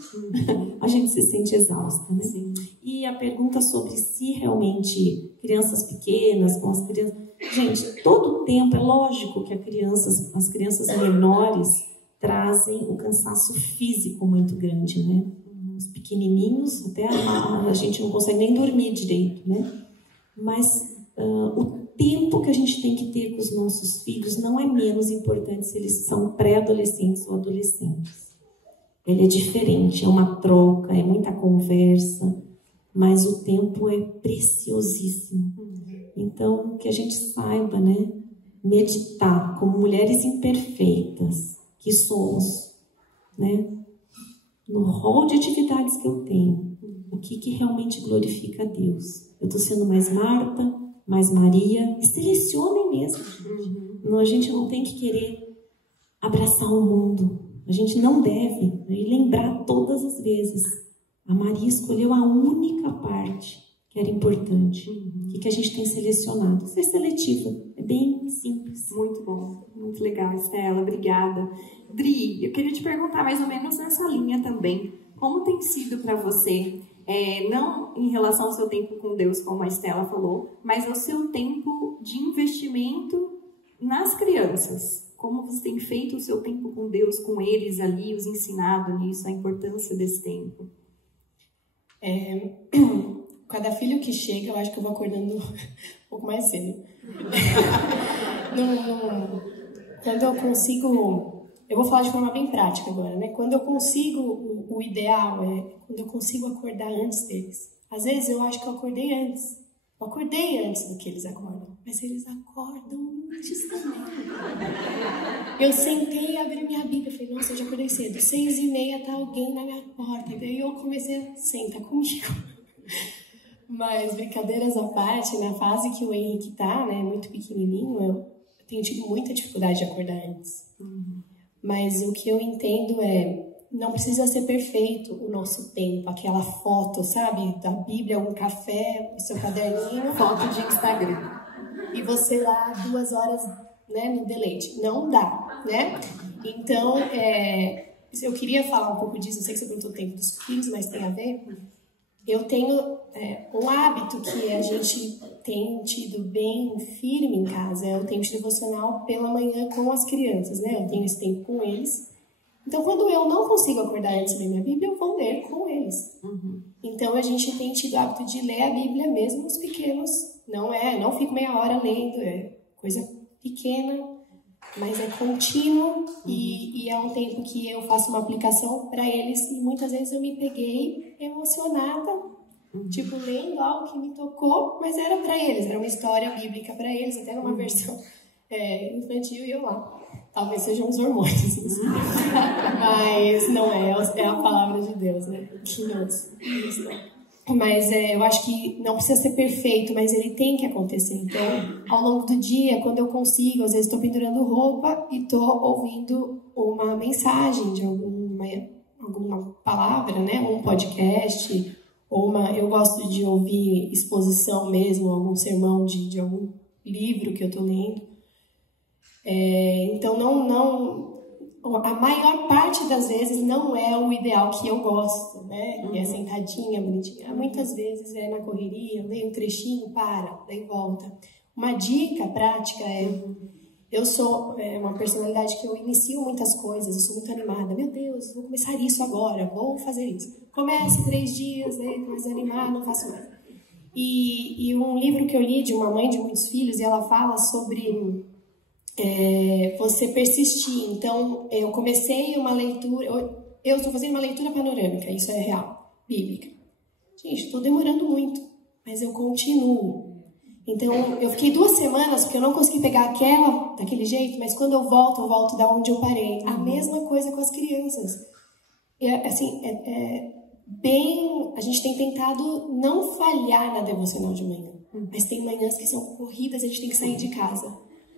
a gente se sente exausta, né? Sim. E a pergunta sobre se realmente crianças pequenas, com as crianças... Gente, todo o tempo, é lógico que as crianças menores trazem um cansaço físico muito grande, né? Os pequenininhos, até a gente não consegue nem dormir direito, né? Mas o tempo que a gente tem que ter com os nossos filhos não é menos importante se eles são pré-adolescentes ou adolescentes. Ele é diferente, é uma troca, é muita conversa, mas o tempo é preciosíssimo. Então, que a gente saiba, né, meditar como mulheres imperfeitas que somos, né, no rol de atividades que eu tenho, o que realmente glorifica a Deus. Eu estou sendo mais Marta, mais Maria, e selecionem mesmo. A gente não tem que querer abraçar o mundo, a gente não deve, né, e lembrar todas as vezes, a Maria escolheu a única parte que era importante. O que a gente tem selecionado? Ser seletiva. É bem simples. Muito bom. Muito legal, Estela. Obrigada. Dri, eu queria te perguntar mais ou menos nessa linha também. Como tem sido para você, não em relação ao seu tempo com Deus, como a Estela falou, mas ao seu tempo de investimento nas crianças? Como você tem feito o seu tempo com Deus, com eles ali, os ensinado nisso, a importância desse tempo? Cada filho que chega, eu acho que eu vou acordando um pouco mais cedo. Quando eu consigo... Eu vou falar de forma bem prática agora, né? Quando eu consigo... O ideal é quando eu consigo acordar antes deles. Às vezes eu acho que eu acordei antes. Eu acordei antes do que eles acordam. Mas eles acordam antes também. Eu sentei e abri minha Bíblia. Falei, nossa, eu já acordei cedo. 6:30 tá alguém na minha porta. E daí eu comecei, senta comigo. Mas, brincadeiras à parte, na fase que o Henrique tá, né, muito pequenininho, eu tenho tido muita dificuldade de acordar antes. Mas o que eu entendo é, não precisa ser perfeito o nosso tempo, aquela foto, sabe, da Bíblia, um café, o seu caderninho. Foto de Instagram. E você lá 2 horas, né, no deleite. Não dá, né? Então, eu queria falar um pouco disso, eu sei que você perguntou o tempo dos filhos, mas tem a ver. Eu tenho um hábito que a gente tem tido bem firme em casa, é o tempo de devocional pela manhã com as crianças, né? Eu tenho esse tempo com eles. Então, quando eu não consigo acordar antes de ler minha Bíblia, eu vou ler com eles. Então, a gente tem tido o hábito de ler a Bíblia mesmo os pequenos. Não fico meia hora lendo, é coisa pequena, mas é contínuo e é um tempo que eu faço uma aplicação para eles e muitas vezes eu me peguei emocionada, tipo, lendo algo que me tocou, mas era para eles, era uma história bíblica para eles, até numa versão infantil e eu lá. Talvez sejam os hormônios, mas não é a palavra de Deus, né? Que nos Mas eu acho que não precisa ser perfeito, mas ele tem que acontecer. Então, ao longo do dia, quando eu consigo, às vezes estou pendurando roupa e estou ouvindo uma mensagem de alguma palavra, né? Um podcast, eu gosto de ouvir exposição mesmo, algum sermão de algum livro que eu estou lendo. Então, a maior parte das vezes não é o ideal que eu gosto, né? É sentadinha, bonitinha. Muitas vezes é na correria, leio um trechinho, daí volta. Uma dica prática é, Eu sou uma personalidade que eu inicio muitas coisas, eu sou muito animada. Meu Deus, vou começar isso agora, vou fazer isso. Começo 3 dias, né, começo a animar, não faço mais. E um livro que eu li de uma mãe de muitos filhos, e ela fala sobre você persistir. Então, eu comecei uma leitura, eu estou fazendo uma leitura panorâmica, isso é real, bíblica. Gente, estou demorando muito, mas eu continuo. Então, eu fiquei 2 semanas, porque eu não consegui pegar daquele jeito, mas quando eu volto da onde eu parei. A mesma coisa com as crianças. A gente tem tentado não falhar na devocional de manhã, mas tem manhãs que são corridas, a gente tem que sair de casa.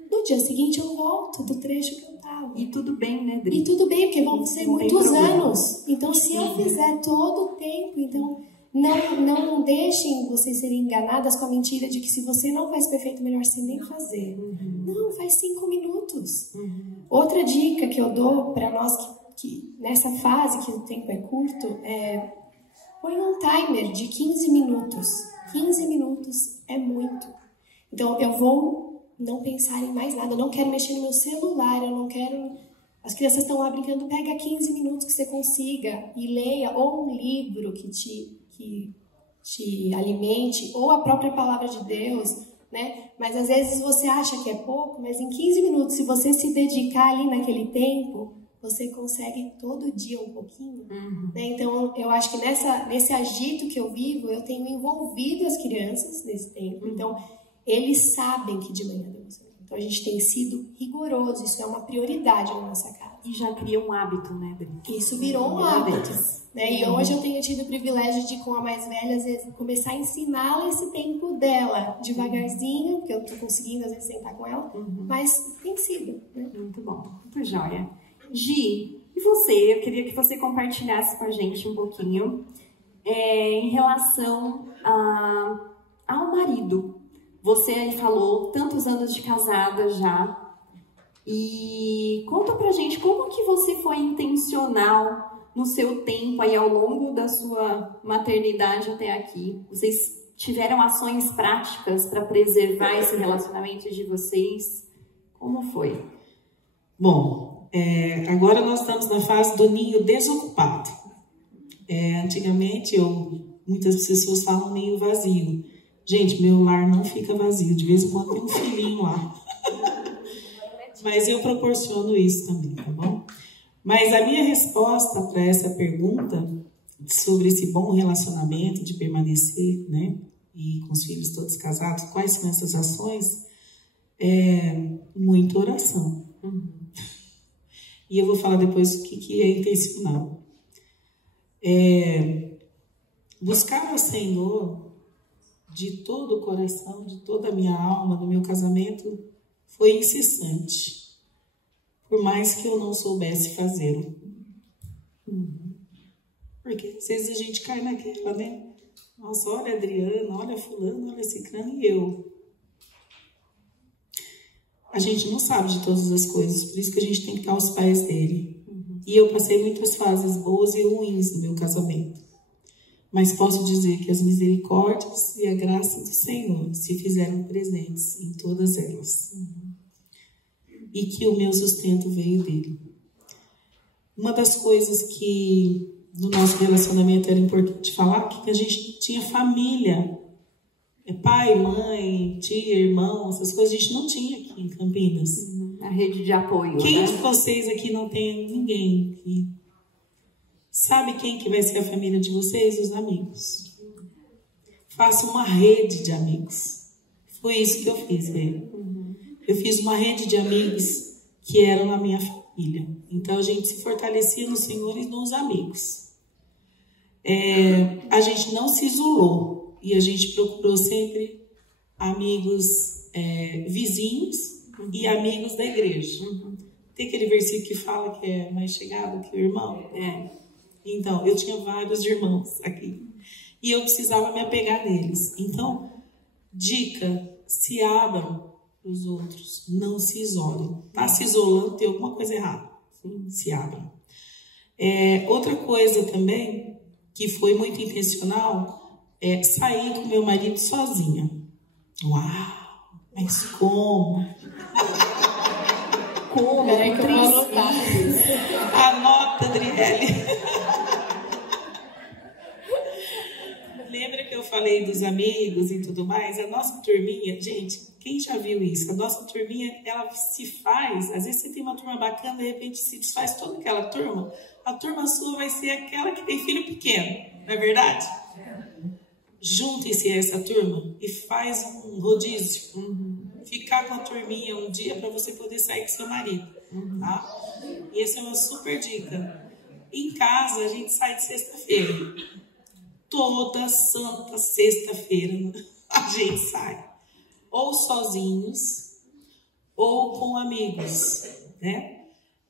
No dia seguinte, eu volto do trecho que eu estava. E tudo bem, né, Dri? E tudo bem, porque vão ser muitos anos. Então, se eu fizer todo o tempo, então... Não deixem vocês serem enganadas com a mentira de que se você não faz perfeito, melhor você nem fazer. Não, faz 5 minutos. Outra dica que eu dou para nós que nessa fase que o tempo é curto põe um timer de 15 minutos. 15 minutos é muito. Então eu vou não pensar em mais nada, eu não quero mexer no meu celular, eu não quero... As crianças estão lá brincando, pega 15 minutos que você consiga e leia ou um livro que te alimente, ou a própria palavra de Deus, né? Mas às vezes você acha que é pouco, mas em 15 minutos, se você se dedicar ali naquele tempo, você consegue todo dia um pouquinho. Né? Então, eu acho que nesse agito que eu vivo, eu tenho envolvido as crianças nesse tempo. Então, eles sabem que de manhã Deus. Então, a gente tem sido rigoroso, isso é uma prioridade na nossa casa. E já cria um hábito, né, Dri? Isso virou um hábito. Né? E hoje eu tenho tido o privilégio de, com a mais velha, às vezes, começar a ensiná-la esse tempo dela, devagarzinho, porque eu tô conseguindo, às vezes, sentar com ela, mas tem sido. Né? Muito bom, muito jóia. Gi, e você? Eu queria que você compartilhasse com a gente um pouquinho em relação ao marido. Você aí falou tantos anos de casada já, e conta pra gente como que você foi intencional no seu tempo aí ao longo da sua maternidade até aqui. Vocês tiveram ações práticas para preservar esse relacionamento de vocês? Como foi? Bom, agora nós estamos na fase do ninho desocupado. Antigamente, muitas pessoas falam ninho vazio. Gente, meu lar não fica vazio. De vez em quando tem um filhinho lá. Mas eu proporciono isso também, tá bom? Mas a minha resposta para essa pergunta sobre esse bom relacionamento de permanecer, né? E com os filhos todos casados, quais são essas ações? Muita oração. E eu vou falar depois o que é intencional. Buscar ao Senhor de todo o coração, de toda a minha alma, do meu casamento, foi incessante. Por mais que eu não soubesse fazê-lo. Porque às vezes a gente cai naquela, né? Nossa, olha a Adriana, olha fulano, olha Cicrano e eu. A gente não sabe de todas as coisas, por isso que a gente tem que estar aos pés dele. E eu passei muitas fases boas e ruins no meu casamento. Mas posso dizer que as misericórdias e a graça do Senhor se fizeram presentes em todas elas. E que o meu sustento veio dele. Uma das coisas que no nosso relacionamento era importante falar, que a gente tinha família. Pai, mãe, tia, irmão, essas coisas a gente não tinha aqui em Campinas. A rede de apoio. Quem de vocês aqui não tem ninguém aqui? Sabe quem que vai ser a família de vocês? Os amigos. Faça uma rede de amigos. Foi isso que eu fiz, velho. Eu fiz uma rede de amigos que eram a minha família. Então, a gente se fortalecia no Senhor e nos amigos. A gente não se isolou. E a gente procurou sempre amigos vizinhos e amigos da igreja. Tem aquele versículo que fala que é mais chegado que o irmão? Então, eu tinha vários irmãos aqui. E eu precisava me apegar neles. Então, dica, se abram para os outros. Não se isolem. Está se isolando, tem alguma coisa errada. Se abram. Outra coisa também, que foi muito intencional, sair com meu marido sozinha. Uau! Mas como? Como? É que eu vou anotar. Anota, Adriele. Lembra que eu falei dos amigos e tudo mais? A nossa turminha, gente, quem já viu isso? A nossa turminha, ela se faz, às vezes você tem uma turma bacana, de repente se desfaz toda aquela turma, a turma sua vai ser aquela que tem filho pequeno, não é verdade? Juntem-se a essa turma e faz um rodízio. Ficar com a turminha um dia para você poder sair com seu marido. Tá? E essa é uma super dica. Em casa, a gente sai de sexta-feira. Toda santa sexta-feira a gente sai. Ou sozinhos, ou com amigos, né?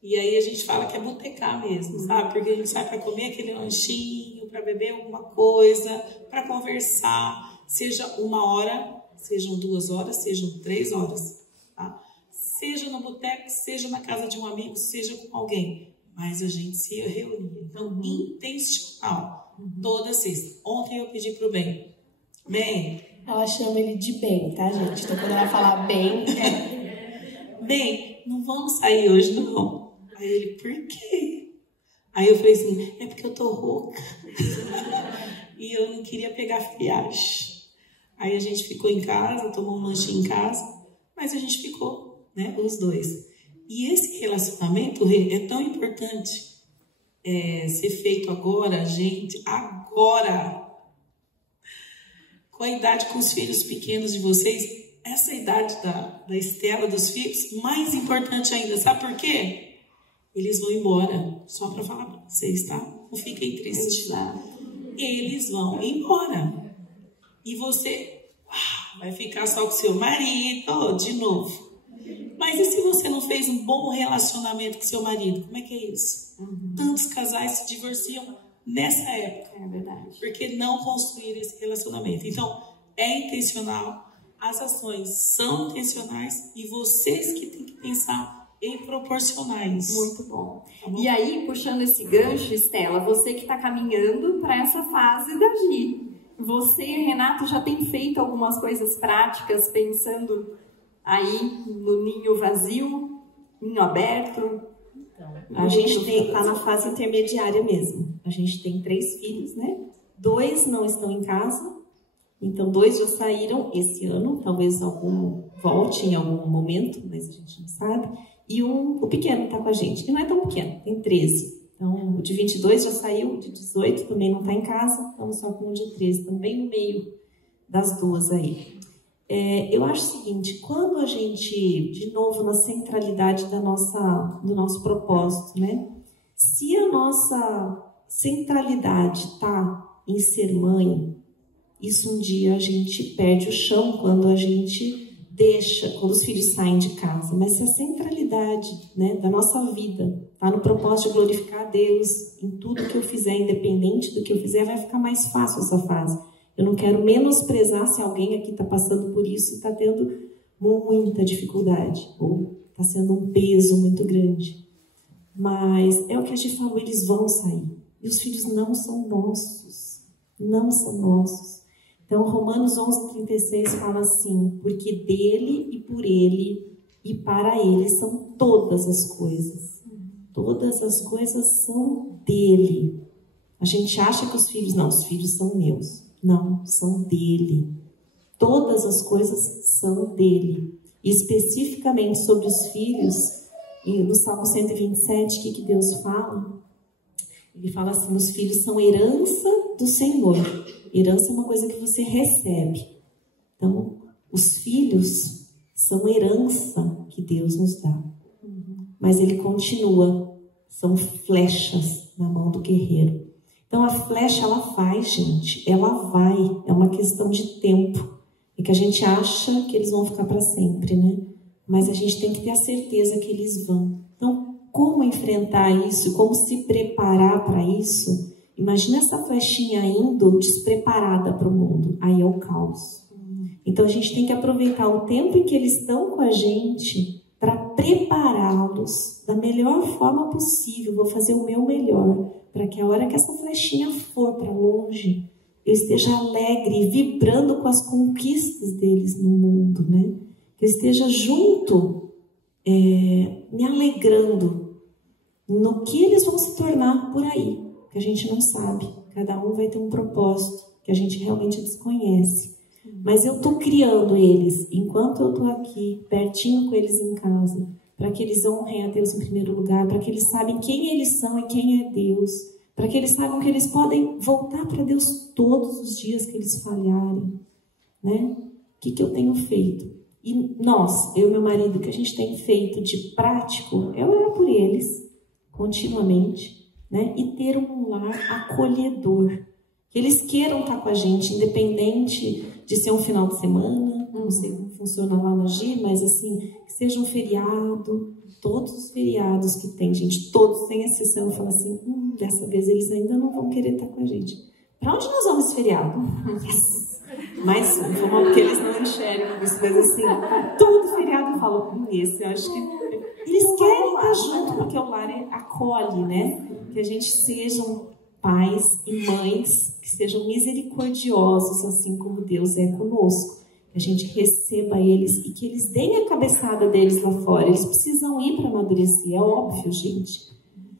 E aí a gente fala que é botecar mesmo, sabe? Porque a gente sai para comer aquele lanchinho, para beber alguma coisa, para conversar. Seja 1 hora, sejam 2 horas, sejam 3 horas. Tá? Seja no boteco, seja na casa de um amigo, seja com alguém. Mas a gente se reunia. Então, intencional. Toda sexta. Ontem eu pedi pro Ben. Ben. Ela chama ele de Ben, tá, gente? Então, quando ela falar Ben, Ben, não vamos sair hoje, não. Aí ele, por quê? Aí eu falei assim, é porque eu tô rouca. E eu não queria pegar friagem. Aí a gente ficou em casa, tomou um lanchinho em casa, mas a gente ficou, né, os dois. E esse relacionamento é tão importante ser feito agora, gente, agora. Com a idade com os filhos pequenos de vocês, essa idade da Estela, dos filhos, mais importante ainda, sabe por quê? Eles vão embora, só para falar para vocês, tá? Não fiquem tristes. Eles vão embora. E você vai ficar só com seu marido, de novo. Mas e se você não fez um bom relacionamento com seu marido? Como é que é isso? Tantos casais se divorciam nessa época. É verdade. Porque não construíram esse relacionamento. Então, é intencional, as ações são intencionais e vocês que têm que pensar em proporcionar isso. Muito bom. Tá bom? E aí, puxando esse gancho, Estela, você que está caminhando para essa fase da Gi. Você, Renato, já tem feito algumas coisas práticas pensando aí no ninho vazio, ninho aberto? Então, a gente está na fase intermediária mesmo. A gente tem 3 filhos, né? 2 não estão em casa. Então, 2 já saíram esse ano. Talvez algum volte em algum momento, mas a gente não sabe. E o pequeno está com a gente. E não é tão pequeno, tem 13. Então, o de 22 já saiu, o de 18 também não está em casa. Estamos só com o de 13, também no meio das 2 aí. Eu acho o seguinte, quando a gente, de novo, na centralidade do nosso propósito, né? Se a nossa centralidade está em ser mãe, isso um dia a gente perde o chão quando a gente quando os filhos saem de casa. Mas se a centralidade, né, da nossa vida está no propósito de glorificar a Deus em tudo que eu fizer, independente do que eu fizer, vai ficar mais fácil essa fase. Eu não quero menosprezar se alguém aqui está passando por isso e está tendo muita dificuldade, ou está sendo um peso muito grande. Mas é o que a gente falou, eles vão sair. E os filhos não são nossos. Não são nossos. Então, Romanos 11:36 fala assim, porque dele e por ele e para ele são todas as coisas. Todas as coisas são dele. A gente acha que os filhos são meus. Não, são dele. Todas as coisas são dele. E especificamente sobre os filhos, no Salmo 127, o que Deus fala? Ele fala assim, os filhos são herança do Senhor. Herança é uma coisa que você recebe. Então, os filhos são herança que Deus nos dá. Mas ele continua, são flechas na mão do guerreiro. Então, a flecha, ela vai, gente. Ela vai. É uma questão de tempo. É que a gente acha que eles vão ficar para sempre, né? Mas a gente tem que ter a certeza que eles vão. Então, como enfrentar isso? Como se preparar para isso? Imagina essa flechinha indo despreparada para o mundo. Aí é o caos. Então, a gente tem que aproveitar o tempo em que eles estão com a gente para prepará-los da melhor forma possível. Vou fazer o meu melhor para que a hora que essa flechinha for para longe, eu esteja alegre, vibrando com as conquistas deles no mundo, né? Que eu esteja junto me alegrando no que eles vão se tornar por aí, que a gente não sabe. Cada um vai ter um propósito que a gente realmente desconhece. Mas eu estou criando eles, enquanto eu estou aqui, pertinho com eles em casa, para que eles honrem a Deus em primeiro lugar, para que eles saibam quem eles são e quem é Deus, para que eles saibam que eles podem voltar para Deus todos os dias que eles falharem, né? O que eu tenho feito? E nós, eu e meu marido, o que a gente tem feito de prático é orar por eles continuamente, né? E ter um lar acolhedor. Que eles queiram estar com a gente, independente de ser um final de semana, não sei como funciona lá na G, mas assim, que seja um feriado, todos os feriados que tem, gente, todos, sem exceção, falam assim, dessa vez eles ainda não vão querer estar com a gente. Para onde nós vamos esse feriado? Yes. Mas vamos, porque eles não enxergam isso, mas assim, todo feriado eu falo, esse, eu acho que eles querem estar junto, porque o lar acolhe, né? Que a gente sejam pais e mães que sejam misericordiosos, assim como Deus é conosco. Que a gente receba eles e que eles deem a cabeçada deles lá fora. Eles precisam ir para amadurecer, é óbvio, gente.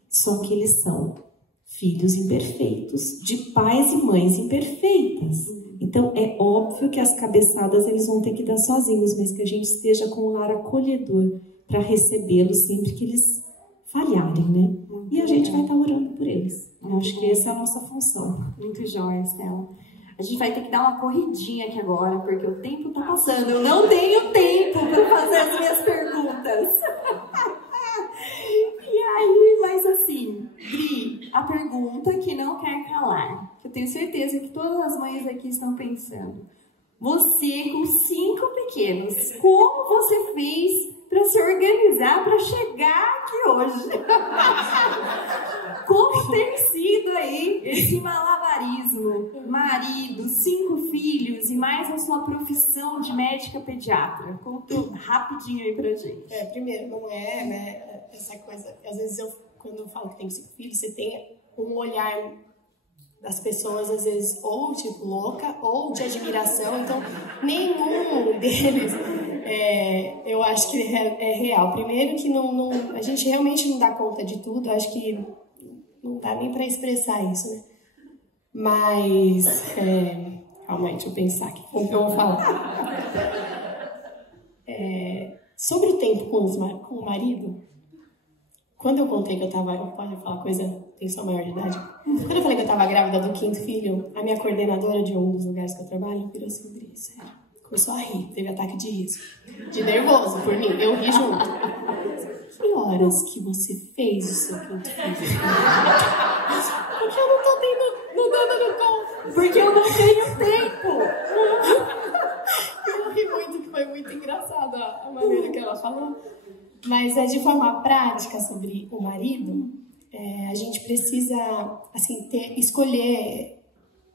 Só que eles são filhos imperfeitos, de pais e mães imperfeitas. Então, é óbvio que as cabeçadas eles vão ter que dar sozinhos, mas que a gente esteja com um lar acolhedor para recebê-los sempre que eles falharem, né? E a gente vai estar orando por eles. Eu acho que essa é a nossa função. Muito jóia, Estela. A gente vai ter que dar uma corridinha aqui agora, porque o tempo tá passando. Eu não tenho tempo para fazer as minhas perguntas. E aí, mas assim, Dri, a pergunta que não quer calar, que eu tenho certeza que todas as mães aqui estão pensando. Você, com 5 pequenos, como você fez para se organizar para chegar aqui hoje? Como tem sido aí esse malabarismo? Marido, 5 filhos e mais a sua profissão de médica pediatra. Conta rapidinho aí pra gente. Primeiro, não é, né, essa coisa... Às vezes, quando eu falo que tenho 5 filhos, você tem um olhar das pessoas, às vezes, ou tipo louca, ou de admiração. Então, nenhum deles... eu acho que é real. Primeiro que a gente realmente não dá conta de tudo. Acho que não dá nem para expressar isso, né? Mas calma aí, deixa eu pensar aqui como que eu vou falar. Sobre o tempo com o marido, quando eu contei que eu tava... Pode falar coisa, tem só maior de idade. Quando eu falei que eu tava grávida do 5º filho, a minha coordenadora de um dos lugares que eu trabalho virou assim, Dri, sério. Começou a rir, teve ataque de riso. De nervoso por mim, eu ri junto. Que horas que você fez o seu 5º filho? Porque eu não tô dando no tom. Porque eu não tenho tempo. Eu ri muito, que foi muito engraçado a maneira que ela falou. Mas de forma prática sobre o marido, a gente precisa assim, escolher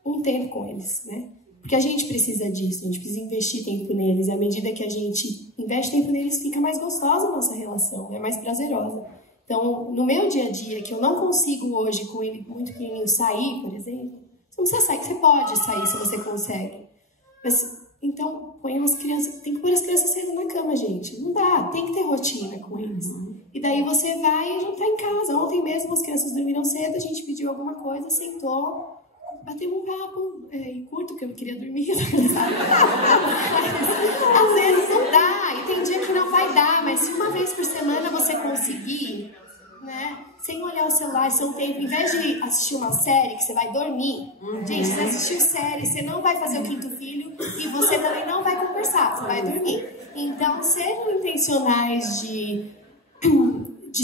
um tempo com eles, né? Porque a gente precisa disso, a gente precisa investir tempo neles. E à medida que a gente investe tempo neles, fica mais gostosa a nossa relação, é mais prazerosa. Então, no meu dia a dia, que eu não consigo hoje, com ele muito pequenininho, sair, por exemplo, você não precisa sair, você pode sair se você consegue. Mas, então, tem que pôr as crianças cedo na cama, gente. Não dá, tem que ter rotina com eles. E daí você vai jantar em casa. Ontem mesmo as crianças dormiram cedo, a gente pediu alguma coisa, sentou, batemos um papo curto, que eu queria dormir. Às vezes não dá, e tem dia que não vai dar, mas se uma vez por semana você conseguir, né, sem olhar o celular, seu tempo, em vez de assistir uma série que você vai dormir, gente, você assistiu série, você não vai fazer o 5º filho e você também não vai conversar, você vai dormir. Então, sejam intencionais de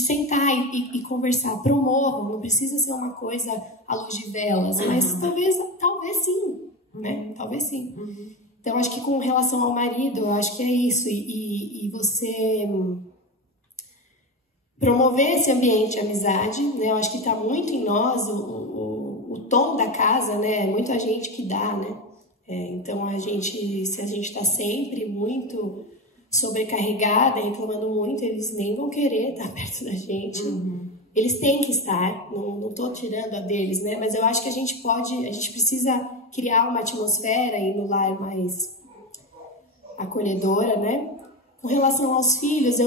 sentar e conversar, promovam, não precisa ser uma coisa à luz de velas, mas talvez sim, né? Talvez sim. Então, acho que com relação ao marido, eu acho que é isso, e você promover esse ambiente de amizade, né? Eu acho que está muito em nós o tom da casa, né? É muito a gente que dá, né? Então, se a gente está sempre muito sobrecarregada, reclamando muito, eles nem vão querer estar perto da gente. Eles têm que estar, não estou tirando a deles, né? Mas eu acho que a gente precisa criar uma atmosfera aí no lar mais acolhedora, né? Com relação aos filhos,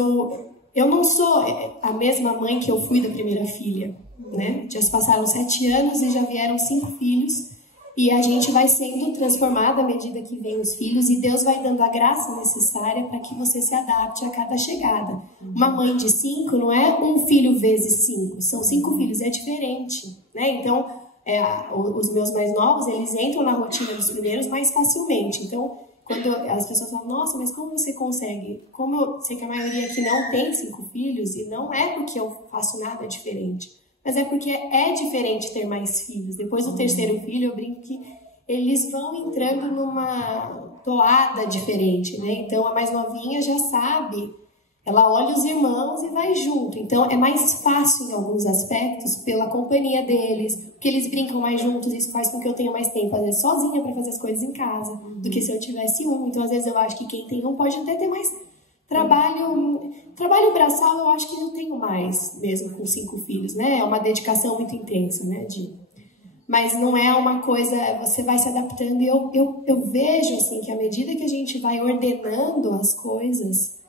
eu não sou a mesma mãe que eu fui da primeira filha, né? Já se passaram 7 anos e já vieram 5 filhos. E a gente vai sendo transformada à medida que vem os filhos. E Deus vai dando a graça necessária para que você se adapte a cada chegada. Uma mãe de 5 não é um filho vezes 5. São 5 filhos, é diferente, né? Então, os meus mais novos, eles entram na rotina dos primeiros mais facilmente. Então, quando as pessoas falam, nossa, mas como você consegue? Como eu sei que a maioria aqui não tem 5 filhos, e não é porque eu faço nada diferente, mas é porque é diferente ter mais filhos. Depois do 3º filho, eu brinco que eles vão entrando numa toada diferente, né? Então, a mais novinha já sabe, ela olha os irmãos e vai junto. Então, é mais fácil em alguns aspectos pela companhia deles, porque eles brincam mais juntos, isso faz com que eu tenha mais tempo, às vezes, sozinha para fazer as coisas em casa, do que se eu tivesse um. Então, às vezes, eu acho que quem tem um pode até ter mais trabalho braçal. Eu acho que eu tenho mais, mesmo com 5 filhos, né? É uma dedicação muito intensa, né? Mas não é uma coisa, você vai se adaptando. E eu vejo, assim, que à medida que a gente vai ordenando as coisas,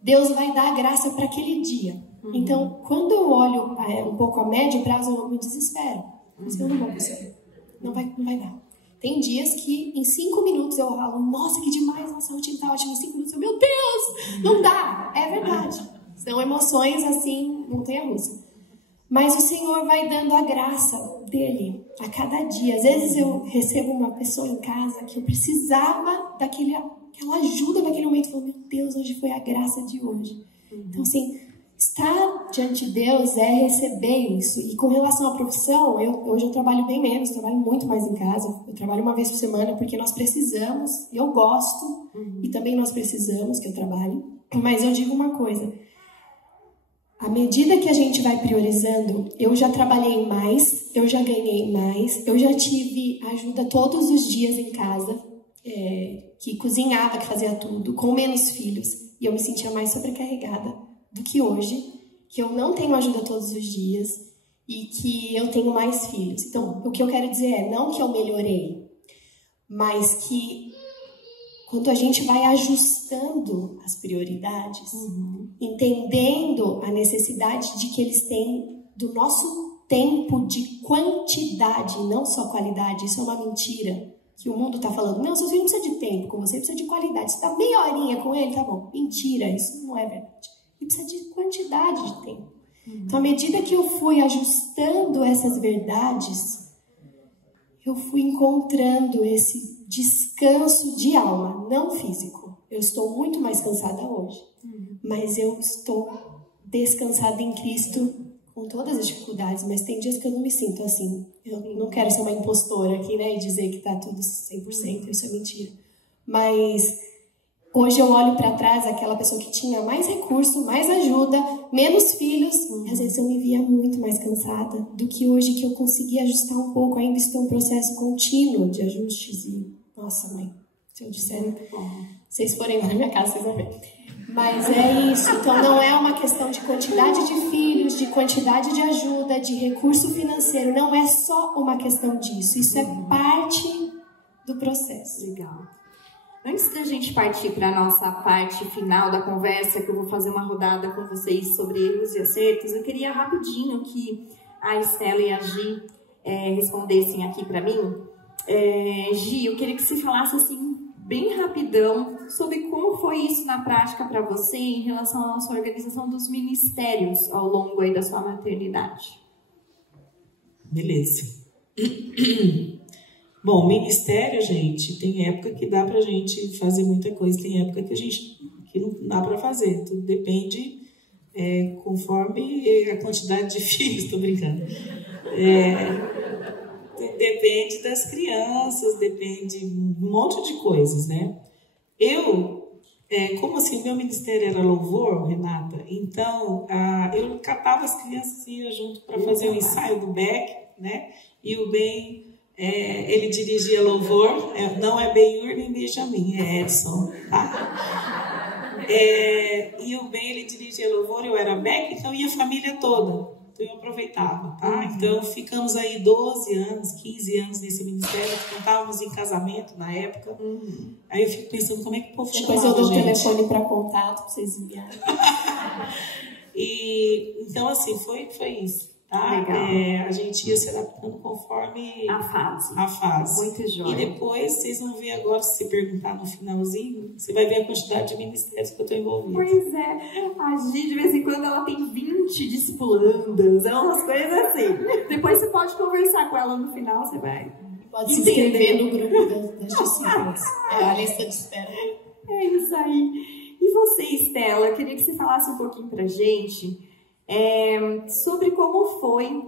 Deus vai dar a graça para aquele dia. Então, quando eu olho um pouco a médio prazo, eu me desespero. Mas eu não vou conseguir. Não vai dar. Tem dias que em 5 minutos eu falo, nossa, que demais, nossa rotina tá ótima. Em 5 minutos eu, meu Deus, não dá. É verdade. São emoções assim, montanha-russa. Mas o Senhor vai dando a graça dele a cada dia. Às vezes eu recebo uma pessoa em casa que eu precisava daquela ajuda naquele momento. Eu falo, meu Deus, hoje foi a graça de hoje. Então, assim, estar diante de Deus é receber isso. E com relação à profissão, hoje eu trabalho bem menos, trabalho muito mais em casa. Eu trabalho uma vez por semana porque nós precisamos, eu gosto, e também nós precisamos que eu trabalhe. Mas eu digo uma coisa, à medida que a gente vai priorizando, eu já trabalhei mais, eu já ganhei mais, eu já tive ajuda todos os dias em casa, que cozinhava, que fazia tudo, com menos filhos, e eu me sentia mais sobrecarregada do que hoje, que eu não tenho ajuda todos os dias e que eu tenho mais filhos. Então, o que eu quero dizer é, não que eu melhorei, mas que quando a gente vai ajustando as prioridades, entendendo a necessidade de que eles têm do nosso tempo de quantidade, não só qualidade, isso é uma mentira. Que o mundo está falando, não, seu filho não precisa de tempo com você, precisa de qualidade. Você está meia horinha com ele, tá bom. Mentira, isso não é verdade. Ele precisa de quantidade de tempo. Então, à medida que eu fui ajustando essas verdades, eu fui encontrando esse descanso de alma, não físico. Eu estou muito mais cansada hoje, mas eu estou descansada em Cristo com todas as dificuldades, mas tem dias que eu não me sinto assim. Eu não quero ser uma impostora aqui, né, e dizer que tá tudo 100%, isso é mentira. Mas hoje eu olho para trás, aquela pessoa que tinha mais recurso, mais ajuda, menos filhos, e às vezes eu me via muito mais cansada do que hoje, que eu consegui ajustar um pouco. Ainda estou em um processo contínuo de ajustes e, nossa, mãe, se eu disser, vocês forem lá na minha casa, vocês vão ver. Mas é isso. Então, não é uma questão de quantidade de filhos, de quantidade de ajuda, de recurso financeiro. Não é só uma questão disso. Isso é parte do processo. Legal. Antes da gente partir para a nossa parte final da conversa, que eu vou fazer uma rodada com vocês sobre erros e acertos, eu queria rapidinho que a Estela e a Gi respondessem aqui para mim. Gi, eu queria que você falasse assim, bem rapidão, sobre como foi isso na prática para você em relação à sua organização dos ministérios ao longo aí da sua maternidade. Beleza. Bom, ministério, gente, tem época que dá pra gente fazer muita coisa, tem época que não dá pra fazer. Tudo depende conforme a quantidade de filhos, tô brincando. Depende das crianças, depende um monte de coisas, né? Como assim, o meu ministério era louvor, Renata, então eu catava as crianças e ia junto para fazer o ensaio do Beck, né? E o Ben, ele dirigia louvor, não é Ben-Hur nem Benjamin, é Edson, tá? E o Ben, ele dirigia louvor, eu era Beck, então ia a família toda. Então eu aproveitava, tá? Então ficamos aí 12 anos, 15 anos nesse ministério, contávamos em casamento na época. Aí eu fico pensando como é que o povo depois eu dou o telefone para contato, para vocês enviarem. Então, assim, foi isso, tá? Legal. A gente ia se adaptando conforme A fase. Muito jóia. E depois, vocês vão ver agora, se perguntar no finalzinho, você vai ver a quantidade de ministérios que eu estou envolvida. Pois é. A Gi, de vez em quando, ela tem 20 discipulandas, é umas coisas assim. Depois você pode conversar com ela no final, você vai... Pode se inscrever no grupo das discípulas. É a lista de espera. É isso aí. E você, Estela, eu queria que você falasse um pouquinho pra gente sobre como foi.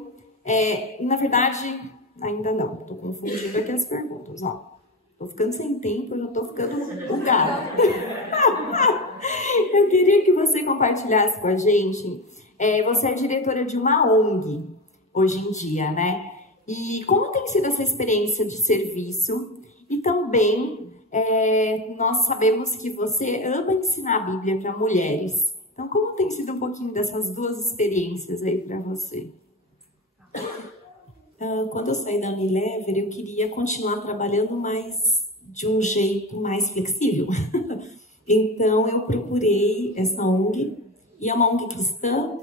Na verdade, ainda não, tô confundindo aqui as perguntas. Ó, tô ficando sem tempo, eu já tô ficando bugada. Eu queria que você compartilhasse com a gente. Você é diretora de uma ONG hoje em dia, né? E como tem sido essa experiência de serviço? E também, nós sabemos que você ama ensinar a Bíblia para mulheres. Então, como tem sido um pouquinho dessas duas experiências aí para você? Quando eu saí da Unilever, eu queria continuar trabalhando mais de um jeito mais flexível. Então, eu procurei essa ONG, e é uma ONG cristã,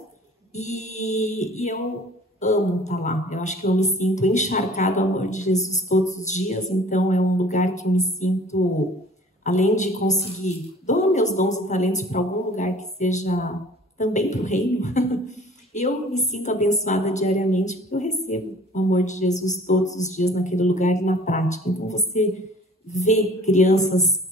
e eu amo estar lá. Eu acho que eu me sinto encharcada ao amor de Jesus todos os dias, então é um lugar que eu me sinto, além de conseguir doar meus dons e talentos para algum lugar que seja também para o reino, eu me sinto abençoada diariamente, porque eu recebo o amor de Jesus todos os dias naquele lugar e na prática. Então você vê crianças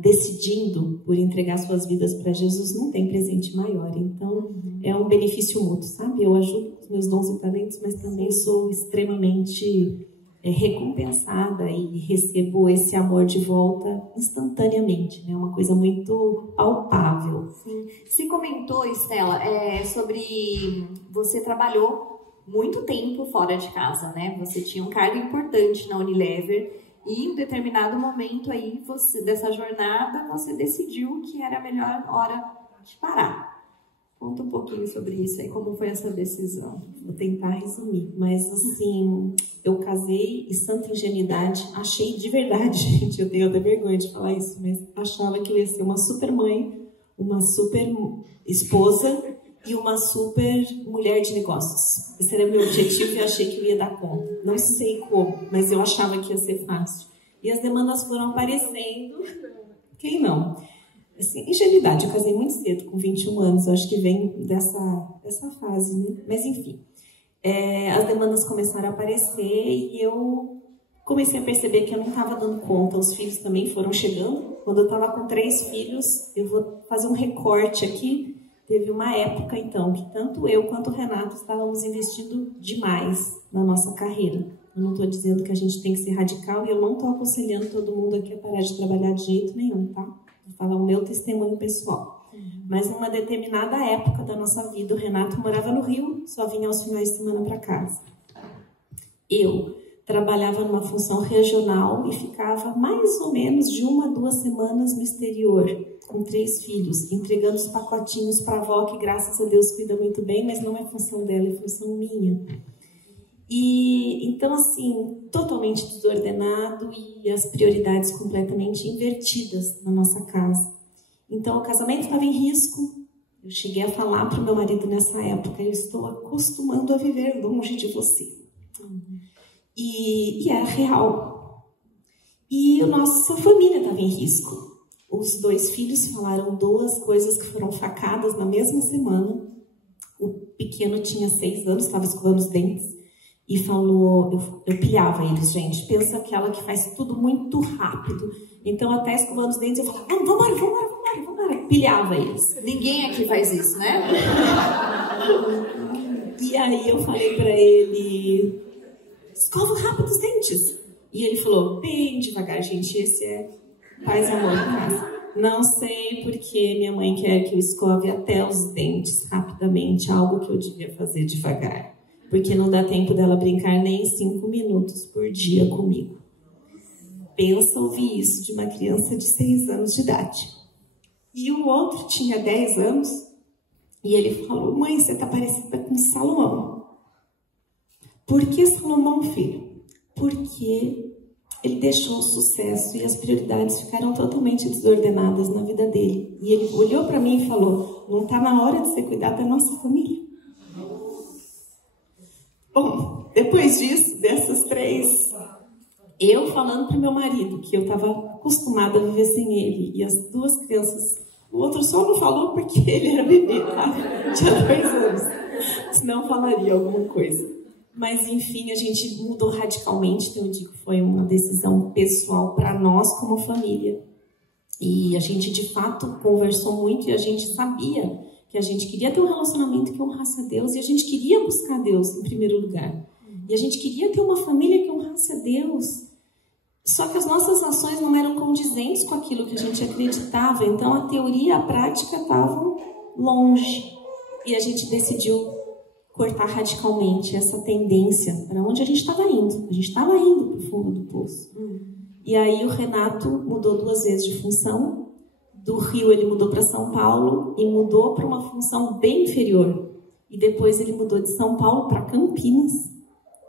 decidindo por entregar suas vidas para Jesus, não tem presente maior. Então é um benefício mútuo, sabe? Eu ajudo com os meus dons e talentos, mas também sou extremamente recompensada e recebo esse amor de volta instantaneamente, né? Uma coisa muito palpável. Sim. Você comentou, Estela, sobre você trabalhou muito tempo fora de casa, né? Você tinha um cargo importante na Unilever. E em um determinado momento aí, dessa jornada, você decidiu que era a melhor hora de parar. Conta um pouquinho sobre isso aí, como foi essa decisão. Vou tentar resumir, mas assim, eu casei e santa ingenuidade, achei de verdade, gente, eu tenho até vergonha de falar isso, mas achava que eu ia ser uma super mãe, uma super esposa e uma super mulher de negócios. Esse era meu objetivo e eu achei que eu ia dar conta. Não sei como, mas eu achava que ia ser fácil. E as demandas foram aparecendo. Quem não? Assim, ingenuidade, eu casei muito cedo, com 21 anos. Eu acho que vem dessa fase, né? Mas enfim, as demandas começaram a aparecer e eu comecei a perceber que eu não estava dando conta. Os filhos também foram chegando. Quando eu estava com 3 filhos, eu vou fazer um recorte aqui. Teve uma época, então, que tanto eu quanto o Renato estávamos investindo demais na nossa carreira. Eu não estou dizendo que a gente tem que ser radical e eu não estou aconselhando todo mundo aqui a parar de trabalhar de jeito nenhum, tá? Vou falar o meu testemunho pessoal. Mas numa determinada época da nossa vida, o Renato morava no Rio, só vinha aos finais de semana para casa. Eu trabalhava numa função regional e ficava mais ou menos de 1 a 2 semanas no exterior, com 3 filhos, entregando os pacotinhos para a avó, que graças a Deus cuida muito bem, mas não é função dela, é função minha. E então, assim, totalmente desordenado e as prioridades completamente invertidas na nossa casa. Então, o casamento estava em risco. Eu cheguei a falar para o meu marido nessa época: eu estou acostumando a viver longe de você. E era real. E a nossa família estava em risco. Os 2 filhos falaram 2 coisas que foram facadas na mesma semana. O pequeno tinha 6 anos, estava escovando os dentes. E falou, eu pilhava eles, gente. Pensa aquela que faz tudo muito rápido. Então, até escovando os dentes, eu falava: vambora. Pilhava eles. Ninguém aqui faz isso, né? E aí eu falei pra ele: escova rápido os dentes. E ele falou: bem devagar, gente, esse é paz e amor em casa. Não sei porque minha mãe quer que eu escove até os dentes rapidamente, algo que eu devia fazer devagar. Porque não dá tempo dela brincar nem 5 minutos por dia comigo. Pensa ouvir isso de uma criança de 6 anos de idade. E o outro tinha 10 anos e ele falou: mãe, você está parecida com Salomão. Por que Salomão, filho? Porque ele deixou o sucesso e as prioridades ficaram totalmente desordenadas na vida dele. E ele olhou para mim e falou: não está na hora de você cuidar da nossa família? Bom, depois disso, dessas 3, eu falando para o meu marido que eu estava acostumada a viver sem ele, e as 2 crianças, o outro só não falou porque ele era bebê, tá? Tinha 2 anos, senão falaria alguma coisa. Mas, enfim, a gente mudou radicalmente, então eu digo que foi uma decisão pessoal para nós como família. E a gente, de fato, conversou muito e a gente sabia que a gente queria ter um relacionamento que honrasse a Deus e a gente queria buscar Deus em primeiro lugar. E a gente queria ter uma família que honrasse a Deus. Só que as nossas ações não eram condizentes com aquilo que a gente acreditava. Então, a teoria e a prática estavam longe. E a gente decidiu cortar radicalmente essa tendência para onde a gente estava indo. A gente estava indo para o fundo do poço. E aí o Renato mudou 2 vezes de função. Do Rio ele mudou para São Paulo e mudou para uma função bem inferior. E depois ele mudou de São Paulo para Campinas,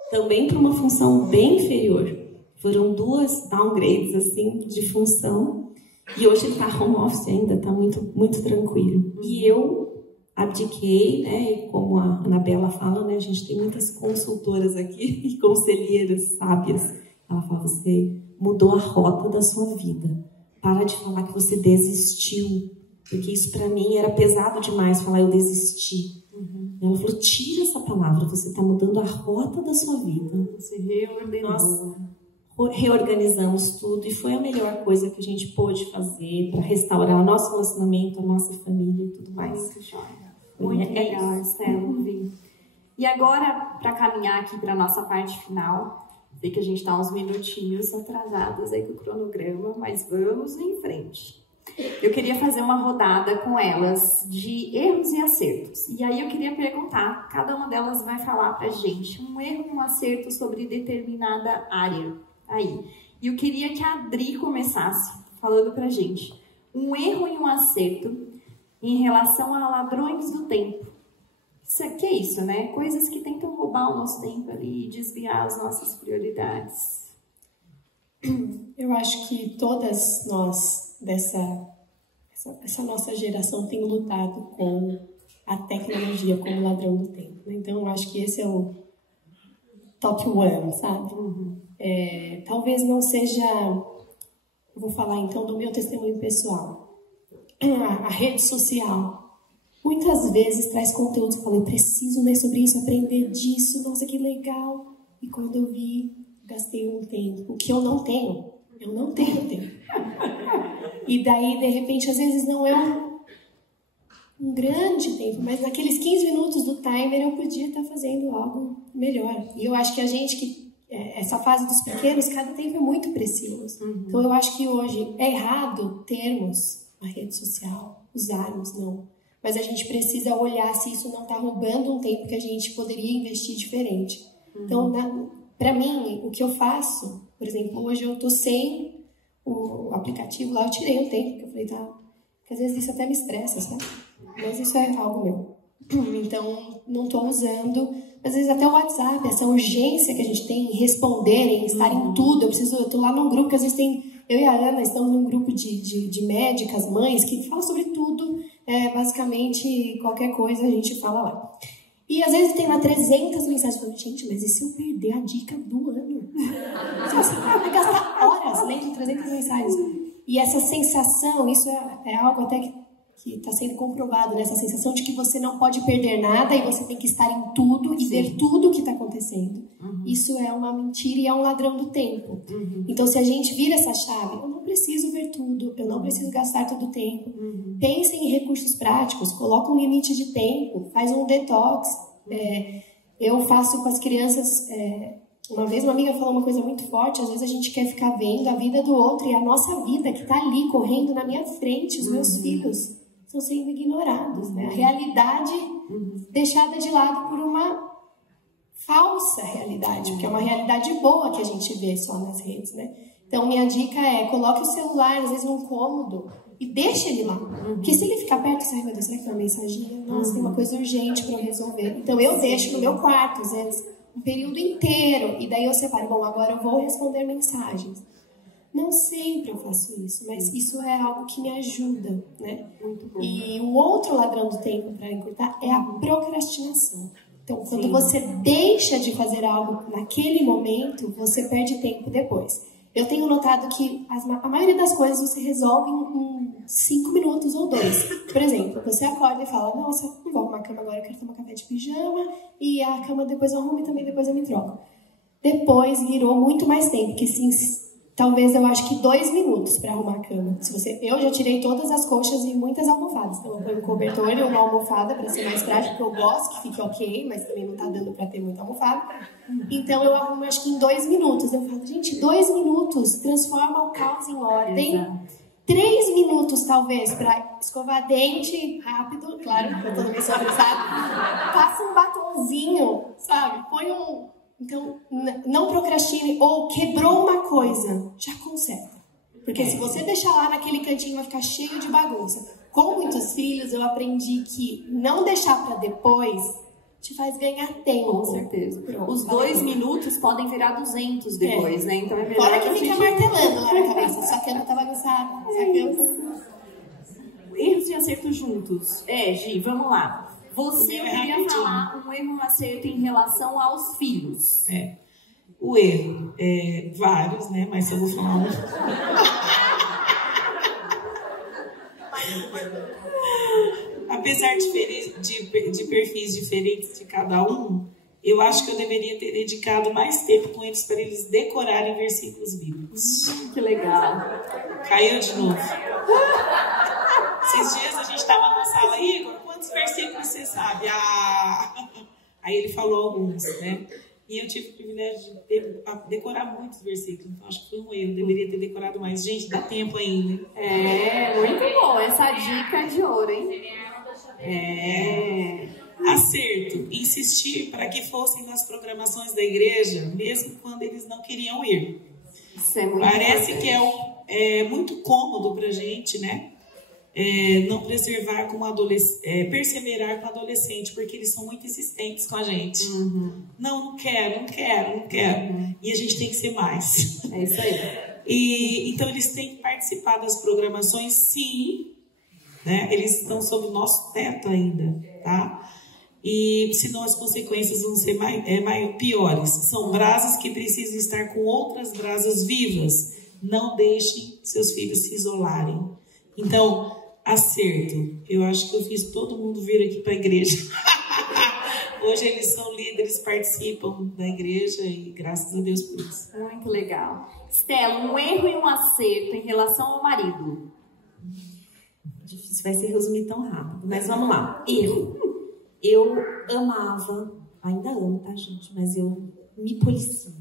também para uma função bem inferior. Foram 2 downgrades assim de função. E hoje ele está home office ainda, está muito, muito tranquilo. E eu abdiquei, né? E como a Anabela fala, né? A gente tem muitas consultoras aqui e conselheiras sábias. Ela fala, você mudou a rota da sua vida. Para de falar que você desistiu. Porque isso para mim era pesado demais, falar eu desisti. Ela falou, tira essa palavra, você está mudando a rota da sua vida. Você reordenou. Nós reorganizamos tudo e foi a melhor coisa que a gente pôde fazer para restaurar o nosso relacionamento, a nossa família e tudo mais. Muito joia. Muito legal, Estela. E agora, para caminhar aqui para a nossa parte final, sei que a gente está uns minutinhos atrasados aí com o cronograma, mas vamos em frente. Eu queria fazer uma rodada com elas de erros e acertos. E aí eu queria perguntar, cada uma delas vai falar pra gente um erro e um acerto sobre determinada área. Aí. E eu queria que a Adri começasse falando pra gente um erro e um acerto em relação a ladrões do tempo. Que é isso, né? Coisas que tentam roubar o nosso tempo ali e desviar as nossas prioridades. Eu acho que todas nós essa nossa geração tem lutado com a tecnologia como ladrão do tempo, né? Então eu acho que esse é o top 1, sabe? Talvez não seja, eu vou falar então do meu testemunho pessoal. A rede social muitas vezes traz conteúdo, eu falei, preciso ler sobre isso, aprender disso, nossa, que legal. E quando eu vi, gastei um tempo, que eu não tenho tempo. E daí, de repente, às vezes não é um grande tempo, mas naqueles 15 minutos do timer eu podia estar fazendo algo melhor. E eu acho que a gente, essa fase dos pequenos, cada tempo é muito precioso. Então eu acho que hoje é errado termos a rede social, usarmos, não. Mas a gente precisa olhar se isso não está roubando um tempo que a gente poderia investir diferente. Então, para mim, o que eu faço, por exemplo, hoje eu estou sem o aplicativo lá, eu tirei um tempo, porque eu falei, tá, porque às vezes isso até me estressa, sabe? Mas isso é algo meu. Então, não estou usando, às vezes até o WhatsApp, essa urgência que a gente tem em responder, em estar em tudo. Eu estou lá num grupo que às vezes tem, eu e a Ana estamos num grupo de médicas, mães, que fala sobre tudo, basicamente qualquer coisa a gente fala lá. E às vezes tem lá 300 mensagens falando, gente, mas e se eu perder a dica do ano? Você vai gastar horas lendo 300 mensagens. E essa sensação, isso é algo até que está sendo comprovado, né? Essa sensação de que você não pode perder nada e você tem que estar em tudo e ver tudo o que está acontecendo. Isso é uma mentira e é um ladrão do tempo. Então, se a gente vira essa chave, eu não preciso ver tudo, eu não preciso gastar todo o tempo. Pense em recursos práticos, coloca um limite de tempo, faz um detox. Eu faço com as crianças... Uma vez uma amiga falou uma coisa muito forte, às vezes a gente quer ficar vendo a vida do outro e a nossa vida que está ali, correndo na minha frente, os meus filhos estão sendo ignorados, né? A realidade deixada de lado por uma falsa realidade, porque é uma realidade boa que a gente vê só nas redes, né? Então, minha dica é, coloque o celular, às vezes, num cômodo e deixe ele lá. Porque se ele ficar perto, você vai, meu Deus, será que é uma mensagem? Nossa, tem uma coisa urgente para eu resolver. Então, eu deixo no meu quarto, às vezes, um período inteiro. E daí eu separo, bom, agora eu vou responder mensagens. Não sempre eu faço isso, mas isso é algo que me ajuda, né? Muito bom. E o outro ladrão do tempo, para encurtar, é a procrastinação. Então, quando Sim. você deixa de fazer algo naquele momento, você perde tempo depois. Eu tenho notado que a maioria das coisas você resolve em 5 minutos ou 2. Por exemplo, você acorda e fala, nossa, não vou arrumar a cama agora, eu quero tomar café de pijama, e a cama depois eu arrumo e também depois eu me troco. Depois virou muito mais tempo, que sim, talvez eu acho que 2 minutos para arrumar a cama. Eu já tirei todas as colchas e muitas almofadas. Então eu ponho um cobertor e uma almofada para ser mais prático, porque eu gosto que fique ok, mas também não tá dando para ter muita almofada. Então eu arrumo acho que em 2 minutos. Eu falo, gente, 2 minutos transforma o caos em ordem. Exato. 3 minutos talvez para escovar dente rápido, claro, que eu tô no meu sobressado. Passa um batonzinho, sabe? Põe um... Então, não procrastine, ou quebrou uma coisa, já conserta. Porque se você deixar lá naquele cantinho, vai ficar cheio de bagunça. Com muitos filhos, eu aprendi que não deixar para depois te faz ganhar tempo. Com certeza. Pronto, Os 2 minutos podem virar 200 depois, né? Então é melhor. Fora que a fica gente... martelando lá na cabeça. Sua cama tá bagunçada. Erros e acertos juntos. Gi, vamos lá. Você queria falar um erro e um acerto em relação aos filhos. O erro vários, né? Mas eu vou falar um. Apesar de perfis diferentes de cada um, eu acho que eu deveria ter dedicado mais tempo com eles para eles decorarem versículos bíblicos. Que legal. Caiu de novo. Esses dias a gente estava na sala, Igor, quantos versículos você sabe? Aí ele falou alguns, né? E eu tive o privilégio de decorar muitos versículos. Então acho que foi um erro, deveria ter decorado mais. Gente, dá tempo ainda. Muito bom. Essa dica é de ouro, hein? Acerto, insistir para que fossem nas programações da igreja, mesmo quando eles não queriam ir. Isso é muito Parece importante. que é muito cômodo para a gente, né? Não perseverar com o adolescente, porque eles são muito insistentes com a gente. Não quero. E a gente tem que ser mais. É isso aí. Então eles têm que participar das programações, sim, né? Eles estão sob o nosso teto ainda, tá? E senão as consequências vão ser piores. São brasas que precisam estar com outras brasas vivas. Não deixem seus filhos se isolarem. Então, acerto. Eu acho que eu fiz todo mundo vir aqui para a igreja. Hoje eles são líderes, participam da igreja e graças a Deus por isso. Muito legal. Estela, um erro e um acerto em relação ao marido. Difícil vai ser resumir tão rápido, mas vamos lá. Erro. Eu amava, ainda amo, tá, gente? Mas eu me policio.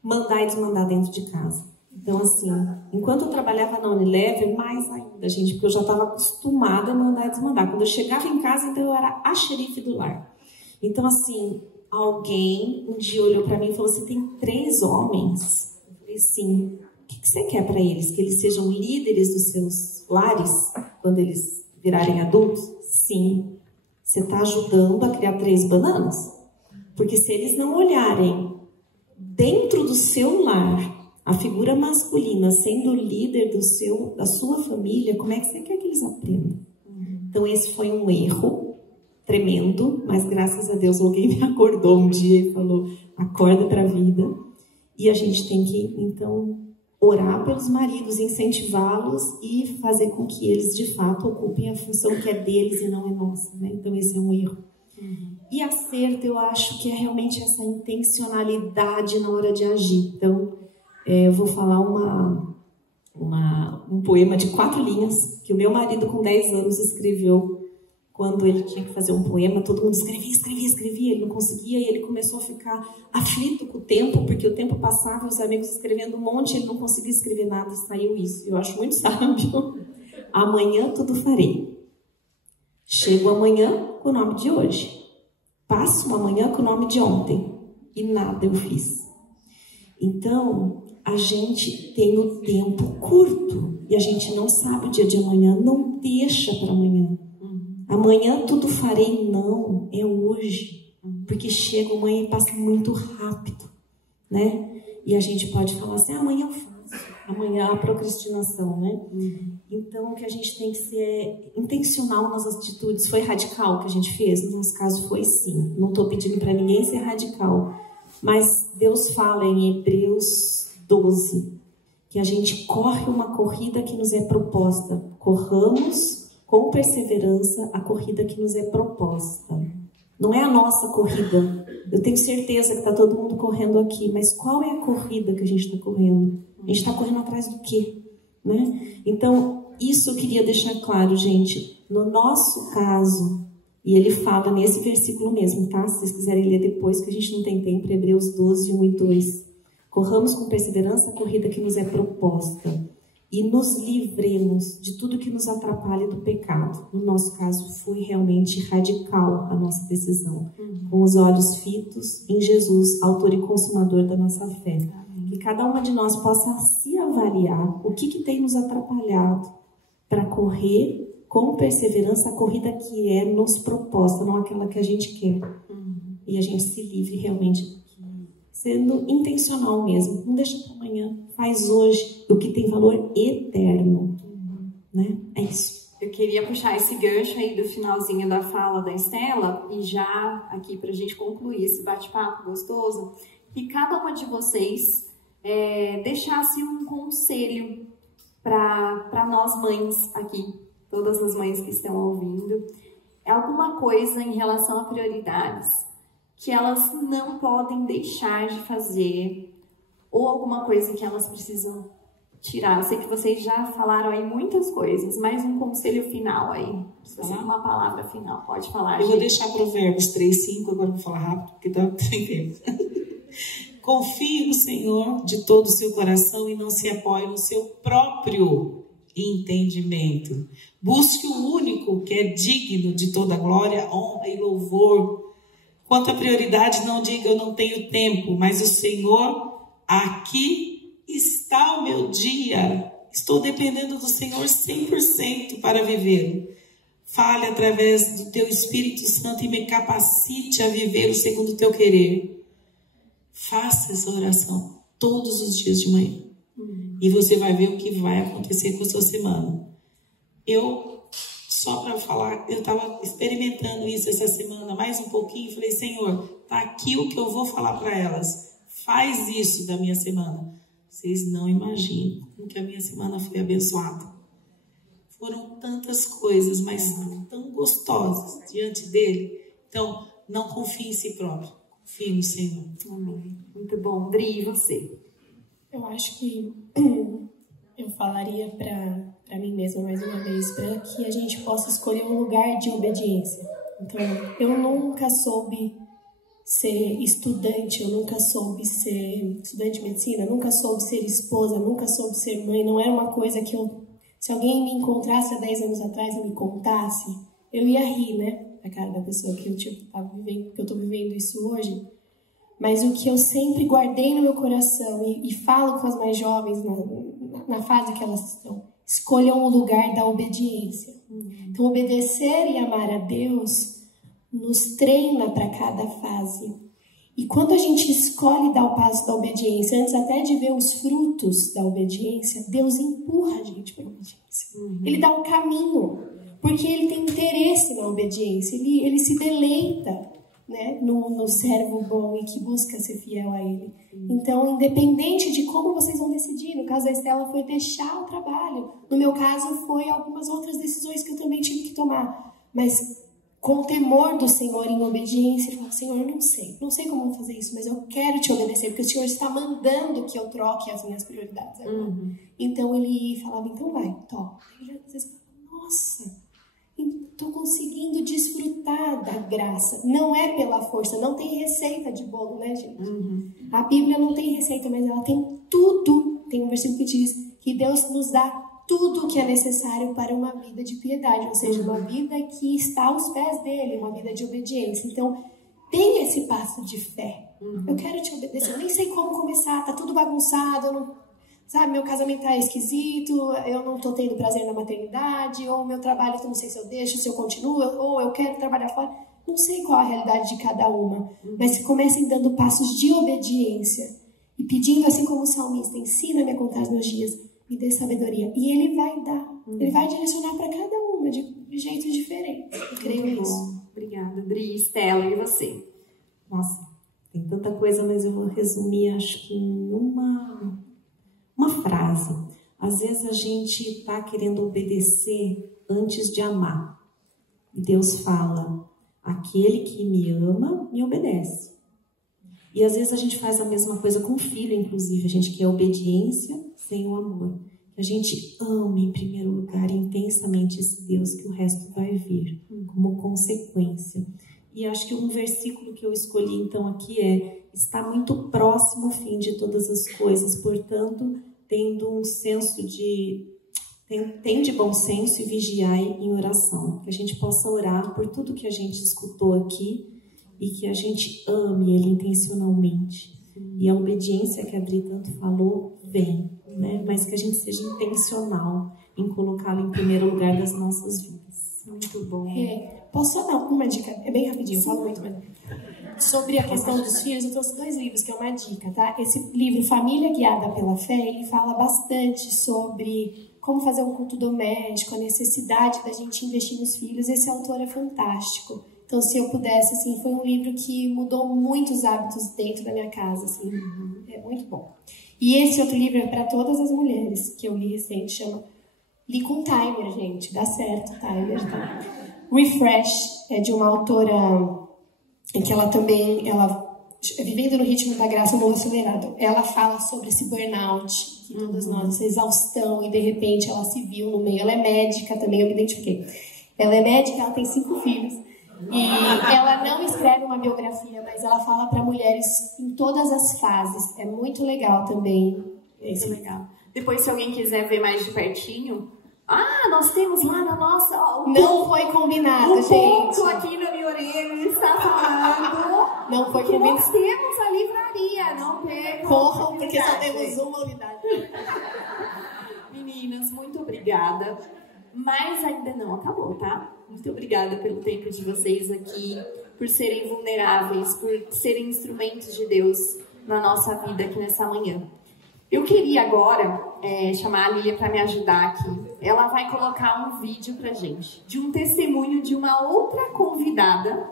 Mandar e desmandar dentro de casa. Então, assim, enquanto eu trabalhava na Unilever, mais ainda, gente, porque eu já estava acostumada a mandar e desmandar. Quando eu chegava em casa, então eu era a xerife do lar. Então, assim, alguém um dia olhou para mim e falou: você tem 3 homens? Eu falei: sim. O que você quer para eles? Que eles sejam líderes dos seus lares quando eles virarem adultos? Sim. Você está ajudando a criar 3 bananas? Porque se eles não olharem dentro do seu lar a figura masculina sendo o líder da sua família, como é que você quer que eles aprendam? Então esse foi um erro tremendo, mas graças a Deus alguém me acordou um dia e falou: acorda para a vida. E a gente tem que, então, orar pelos maridos, incentivá-los e fazer com que eles, de fato, ocupem a função que é deles e não é nossa, né? Então esse é um erro. E acerto, eu acho que é realmente essa intencionalidade na hora de agir. Então, eu vou falar um poema de 4 linhas que o meu marido com 10 anos escreveu quando ele tinha que fazer um poema. Todo mundo escrevia, ele não conseguia, e ele começou a ficar aflito com o tempo, porque o tempo passava, os amigos escrevendo um monte, ele não conseguia escrever nada, e saiu isso. Eu acho muito sábio. Amanhã tudo farei. Chego amanhã com o nome de hoje. Passo uma manhã com o nome de ontem. E nada eu fiz. Então, a gente tem o tempo curto e a gente não sabe o dia de amanhã. Não deixa para amanhã. Amanhã tudo farei, não. É hoje. Porque chega amanhã e passa muito rápido, né? E a gente pode falar assim: amanhã eu faço. amanhã a procrastinação, né? Então, que a gente tem que ser intencional nas atitudes. Foi radical o que a gente fez? No nosso caso, foi sim. Não estou pedindo para ninguém ser radical. Mas Deus fala em Hebreus 12 que a gente corre uma corrida que nos é proposta. Corramos com perseverança a corrida que nos é proposta. Não é a nossa corrida. Eu tenho certeza que está todo mundo correndo aqui, mas qual é a corrida que a gente está correndo? A gente está correndo atrás do quê? Né? Então, isso eu queria deixar claro, gente. No nosso caso, e ele fala nesse versículo mesmo, tá? Se vocês quiserem ler depois, que a gente não tem tempo, Hebreus 12, 1 e 2. Corramos com perseverança a corrida que nos é proposta e nos livremos de tudo que nos atrapalha do pecado. No nosso caso, foi realmente radical a nossa decisão. Com os olhos fitos em Jesus, autor e consumador da nossa fé. Que cada uma de nós possa se avaliar o que tem nos atrapalhado para correr com perseverança a corrida que é nos proposta, não aquela que a gente quer. E a gente se livre realmente, sendo intencional mesmo. Não deixa para amanhã, faz hoje o que tem valor eterno. Né? É isso. Eu queria puxar esse gancho aí do finalzinho da fala da Estela e já aqui para a gente concluir esse bate-papo gostoso, que cada uma de vocês deixasse um conselho para nós mães aqui, todas as mães que estão ouvindo, alguma coisa em relação a prioridades que elas não podem deixar de fazer ou alguma coisa que elas precisam tirar. Eu sei que vocês já falaram aí muitas coisas, mas um conselho final aí, uma palavra final, pode falar. Eu vou deixar Provérbios 3:5, agora vou falar rápido, porque dá sem tempo. Confie no Senhor de todo o seu coração e não se apoie no seu próprio entendimento. Busque o único que é digno de toda glória, honra e louvor. Quanto à prioridade, não diga eu não tenho tempo, mas o Senhor, aqui está o meu dia. Estou dependendo do Senhor 100% para viver. Fale através do teu Espírito Santo e me capacite a viver segundo o teu querer. Faça essa oração todos os dias de manhã. E você vai ver o que vai acontecer com a sua semana. Só para falar, eu estava experimentando isso essa semana, mais um pouquinho. Falei, Senhor, está aqui o que eu vou falar para elas. Faz isso da minha semana. Vocês não imaginam como que a minha semana foi abençoada. Foram tantas coisas, mas tão gostosas diante dele. Então, não confie em si próprio. Confie no Senhor. Amém. Muito bom. Dri, e você? Eu acho que eu falaria para mim mesma mais uma vez, para que a gente possa escolher um lugar de obediência. Então, eu nunca soube ser estudante, eu nunca soube ser estudante de medicina, nunca soube ser esposa, nunca soube ser mãe. Não era uma coisa que se alguém me encontrasse há 10 anos atrás e me contasse, eu ia rir, né? A cara da pessoa que eu estou vivendo isso hoje. Mas o que eu sempre guardei no meu coração e falo com as mais jovens na fase que elas estão, escolham o lugar da obediência. Então, obedecer e amar a Deus nos treina para cada fase. E quando a gente escolhe dar o passo da obediência, antes até de ver os frutos da obediência, Deus empurra a gente para a obediência. Ele dá um caminho. Porque ele tem interesse na obediência, ele se deleita, né, no servo bom e que busca ser fiel a ele. Então, independente de como vocês vão decidir, no caso da Estela foi deixar o trabalho, no meu caso foi algumas outras decisões que eu também tive que tomar, mas com o temor do Senhor em obediência, ele falou, Senhor, eu não sei como vou fazer isso, mas eu quero te obedecer, porque o Senhor está mandando que eu troque as minhas prioridades agora. Então ele falava, então vai, toca. E às vezes, nossa, estou conseguindo desfrutar da graça. Não é pela força, não tem receita de bolo, né, gente? A Bíblia não tem receita, mas ela tem tudo. Tem um versículo que diz que Deus nos dá tudo o que é necessário para uma vida de piedade, ou seja, uma vida que está aos pés dele, uma vida de obediência. Então, tem esse passo de fé. Eu quero te obedecer, eu nem sei como começar, tá tudo bagunçado, eu não... Sabe, meu casamento tá esquisito, eu não tô tendo prazer na maternidade, ou meu trabalho, eu não sei se eu deixo, se eu continuo, ou eu quero trabalhar fora. Não sei qual a realidade de cada uma, mas comecem dando passos de obediência. e pedindo, assim como o salmista, ensina-me a contar os meus dias, me dê sabedoria. E ele vai dar, ele vai direcionar para cada uma de jeitos diferentes. Eu creio nisso. Obrigada, Dri. Estela, e você? Nossa, tem tanta coisa, mas eu vou resumir, acho que em uma frase. Às vezes a gente está querendo obedecer antes de amar. E Deus fala, aquele que me ama, me obedece. E às vezes a gente faz a mesma coisa com o filho, inclusive. A gente quer obediência sem o amor. Que a gente ame em primeiro lugar intensamente esse Deus, que o resto vai vir como consequência. E acho que um versículo que eu escolhi então aqui está muito próximo ao fim de todas as coisas, portanto, tendo um senso tem de bom senso e vigiai em oração. Que a gente possa orar por tudo que a gente escutou aqui e que a gente ame ele intencionalmente. E a obediência que a Adri tanto falou, vem, né? Mas que a gente seja intencional em colocá-lo em primeiro lugar das nossas vidas. Muito bom. Posso só dar uma dica? É bem rapidinho, eu falo muito, mas... Sobre a questão dos filhos, eu trouxe 2 livros que é uma dica, tá? Esse livro, Família Guiada pela Fé, ele fala bastante sobre como fazer um culto doméstico, a necessidade da gente investir nos filhos. Esse autor é fantástico. Então, se eu pudesse, assim, foi um livro que mudou muitos hábitos dentro da minha casa, assim, é muito bom. E esse outro livro é para todas as mulheres, que eu li recente, chama Li com Timer, gente, dá certo, Timer, tá? Refresh, é de uma autora em que ela vivendo no ritmo da graça, no acelerado, ela fala sobre esse burnout, que todas nós, essa exaustão, e de repente ela se viu no meio. Ela é médica também, eu me identifiquei. Ela é médica, ela tem 5 filhos. E ela não escreve uma biografia, mas ela fala para mulheres em todas as fases. É muito legal também. Muito legal. Depois, se alguém quiser ver mais de pertinho, nós temos lá na nossa... Não foi combinado, gente. O ponto aqui na minha orelha está falando. Não foi combinado. Nós temos a livraria, não percam. Corram, porque só temos uma unidade. Meninas, muito obrigada. Mas ainda não acabou, tá? Muito obrigada pelo tempo de vocês aqui, por serem vulneráveis, por serem instrumentos de Deus na nossa vida aqui nessa manhã. Eu queria agora chamar a Lília para me ajudar aqui. Ela vai colocar um vídeo pra gente, de um testemunho de uma outra convidada,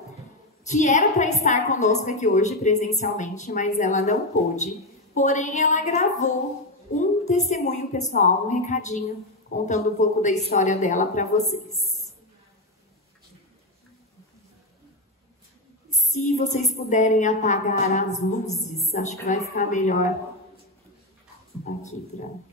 que era para estar conosco aqui hoje presencialmente, mas ela não pôde. Porém, ela gravou um testemunho pessoal, um recadinho, contando um pouco da história dela para vocês. Se vocês puderem apagar as luzes, acho que vai ficar melhor aqui para...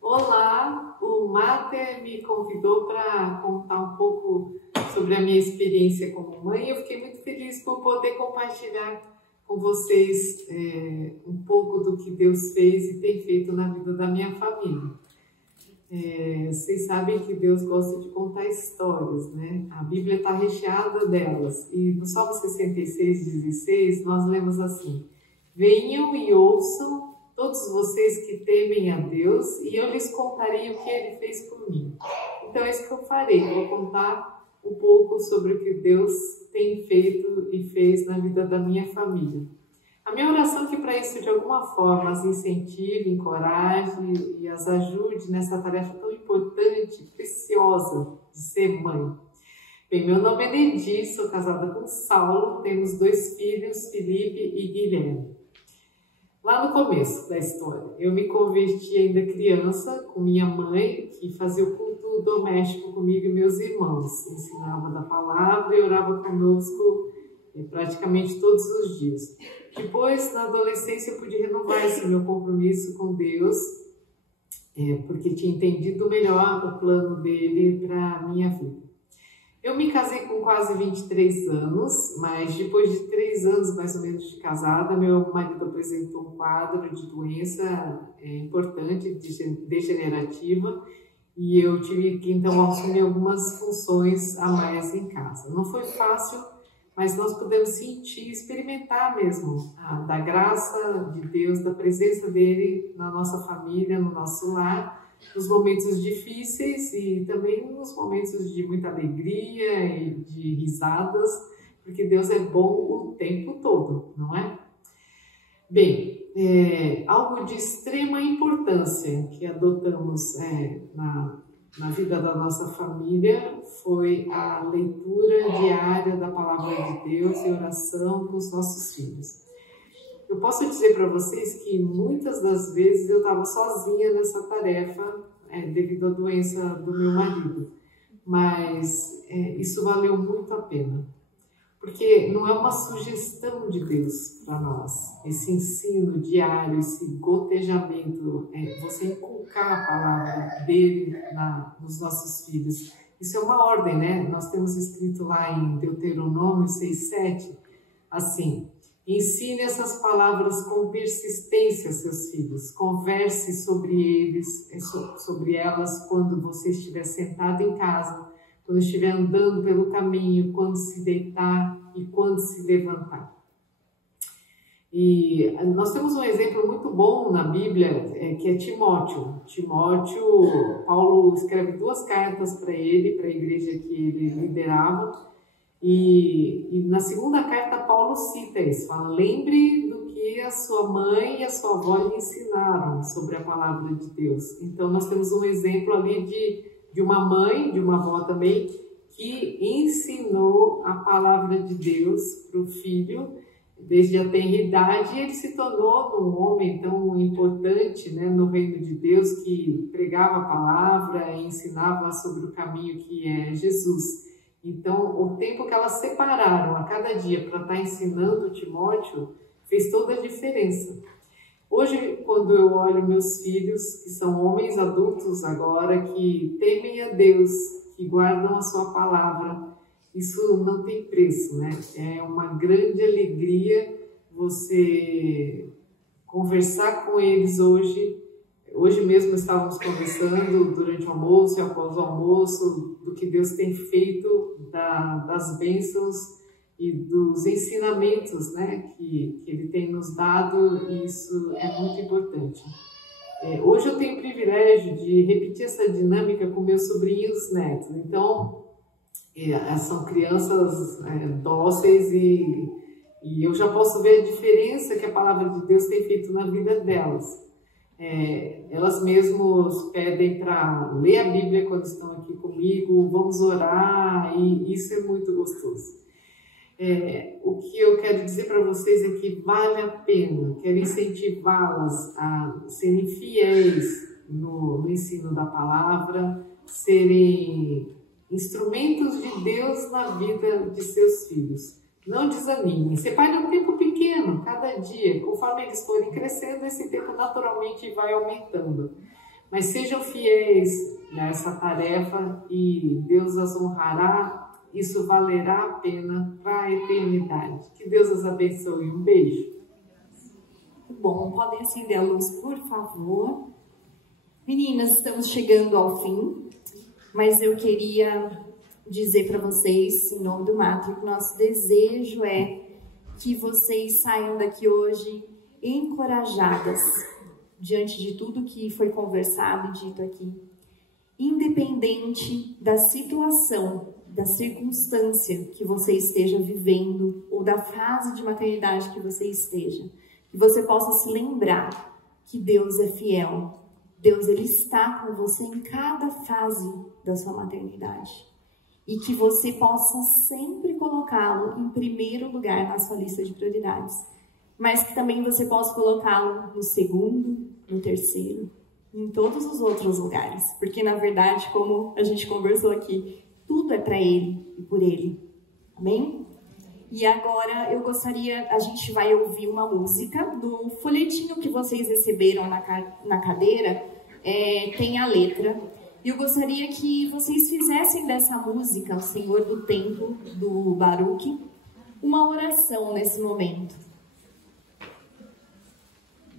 Olá, o Mater me convidou para contar um pouco sobre a minha experiência como mãe. Eu fiquei muito feliz por poder compartilhar com vocês um pouco do que Deus fez e tem feito na vida da minha família. Vocês sabem que Deus gosta de contar histórias, né? A Bíblia está recheada delas. E no Salmo 66:16 nós lemos assim: venham e ouçam todos vocês que temem a Deus, e eu lhes contarei o que Ele fez por mim. Então é isso que eu farei. Vou contar um pouco sobre o que Deus tem feito e fez na vida da minha família. A minha oração é que para isso, de alguma forma, as incentive, encoraje e as ajude nessa tarefa tão importante, preciosa de ser mãe. Bem, meu nome é Neidi, sou casada com Saulo, temos 2 filhos, Felipe e Guilherme. Lá no começo da história, eu me converti ainda criança com minha mãe, que fazia o culto doméstico comigo e meus irmãos. Ensinava da palavra e orava conosco praticamente todos os dias. Depois, na adolescência, eu pude renovar esse meu compromisso com Deus, porque tinha entendido melhor o plano dele para a minha vida. Eu me casei com quase 23 anos, mas depois de 3 anos mais ou menos de casada, meu marido apresentou um quadro de doença importante, degenerativa, e eu tive que então assumir algumas funções a mais em casa. Não foi fácil, mas nós pudemos sentir, experimentar mesmo da graça de Deus, da presença dele na nossa família, no nosso lar, nos momentos difíceis e também nos momentos de muita alegria e de risadas, porque Deus é bom o tempo todo, não é? Bem, algo de extrema importância que adotamos na vida da nossa família foi a leitura diária da Palavra de Deus e oração com os nossos filhos. Eu posso dizer para vocês que muitas das vezes eu estava sozinha nessa tarefa devido à doença do meu marido, mas isso valeu muito a pena. Porque não é uma sugestão de Deus para nós, esse ensino diário, esse gotejamento, você inculcar a palavra dele nos nossos filhos. Isso é uma ordem, né? Nós temos escrito lá em Deuteronômio 6:7, assim: ensine essas palavras com persistência a seus filhos, converse sobre elas quando você estiver sentado em casa, quando estiver andando pelo caminho, quando se deitar e quando se levantar. E nós temos um exemplo muito bom na Bíblia, que é Timóteo. Paulo escreve 2 cartas para ele, para a igreja que ele liderava, e na segunda carta Paulo cita isso, fala: lembre do que a sua mãe e a sua avó lhe ensinaram sobre a palavra de Deus. Então nós temos um exemplo ali de uma mãe, de uma avó também, que ensinou a palavra de Deus para o filho desde a tenra idade, e ele se tornou um homem tão importante, né, no reino de Deus, que pregava a palavra e ensinava sobre o caminho que é Jesus. Então, o tempo que elas separaram a cada dia para estar ensinando Timóteo fez toda a diferença. Hoje, quando eu olho meus filhos, que são homens adultos agora, que temem a Deus, que guardam a sua palavra, isso não tem preço, né? É uma grande alegria você conversar com eles hoje. Hoje mesmo estávamos conversando durante o almoço e após o almoço do que Deus tem feito, das bênçãos e dos ensinamentos, né, que Ele tem nos dado, e isso é muito importante. Hoje eu tenho o privilégio de repetir essa dinâmica com meus sobrinhos netos. Então, são crianças dóceis e eu já posso ver a diferença que a palavra de Deus tem feito na vida delas. Elas mesmas pedem para ler a Bíblia quando estão aqui comigo, vamos orar, e isso é muito gostoso. O que eu quero dizer para vocês é que vale a pena, quero incentivá-las a serem fiéis no ensino da palavra, serem instrumentos de Deus na vida de seus filhos. Não desanimem, separe um tempo pequeno, cada dia, conforme eles forem crescendo, esse tempo naturalmente vai aumentando. Mas sejam fiéis nessa tarefa e Deus as honrará. Isso valerá a pena para a eternidade. Que Deus os abençoe. Um beijo. Bom, podem acender a luz, por favor. Meninas, estamos chegando ao fim, mas eu queria dizer para vocês, em nome do Mater, que o nosso desejo é que vocês saiam daqui hoje encorajadas diante de tudo que foi conversado e dito aqui, independente da situação, da circunstância que você esteja vivendo ou da fase de maternidade que você esteja, que você possa se lembrar que Deus é fiel. Deus, Ele está com você em cada fase da sua maternidade. E que você possa sempre colocá-lo em primeiro lugar na sua lista de prioridades. Mas que também você possa colocá-lo no segundo, no terceiro, em todos os outros lugares. Porque, na verdade, como a gente conversou aqui, tudo é para Ele e por Ele. Amém? E agora a gente vai ouvir uma música do folhetinho que vocês receberam na cadeira, tem a letra. E eu gostaria que vocês fizessem dessa música, O Senhor do Tempo, do Baruch, uma oração nesse momento.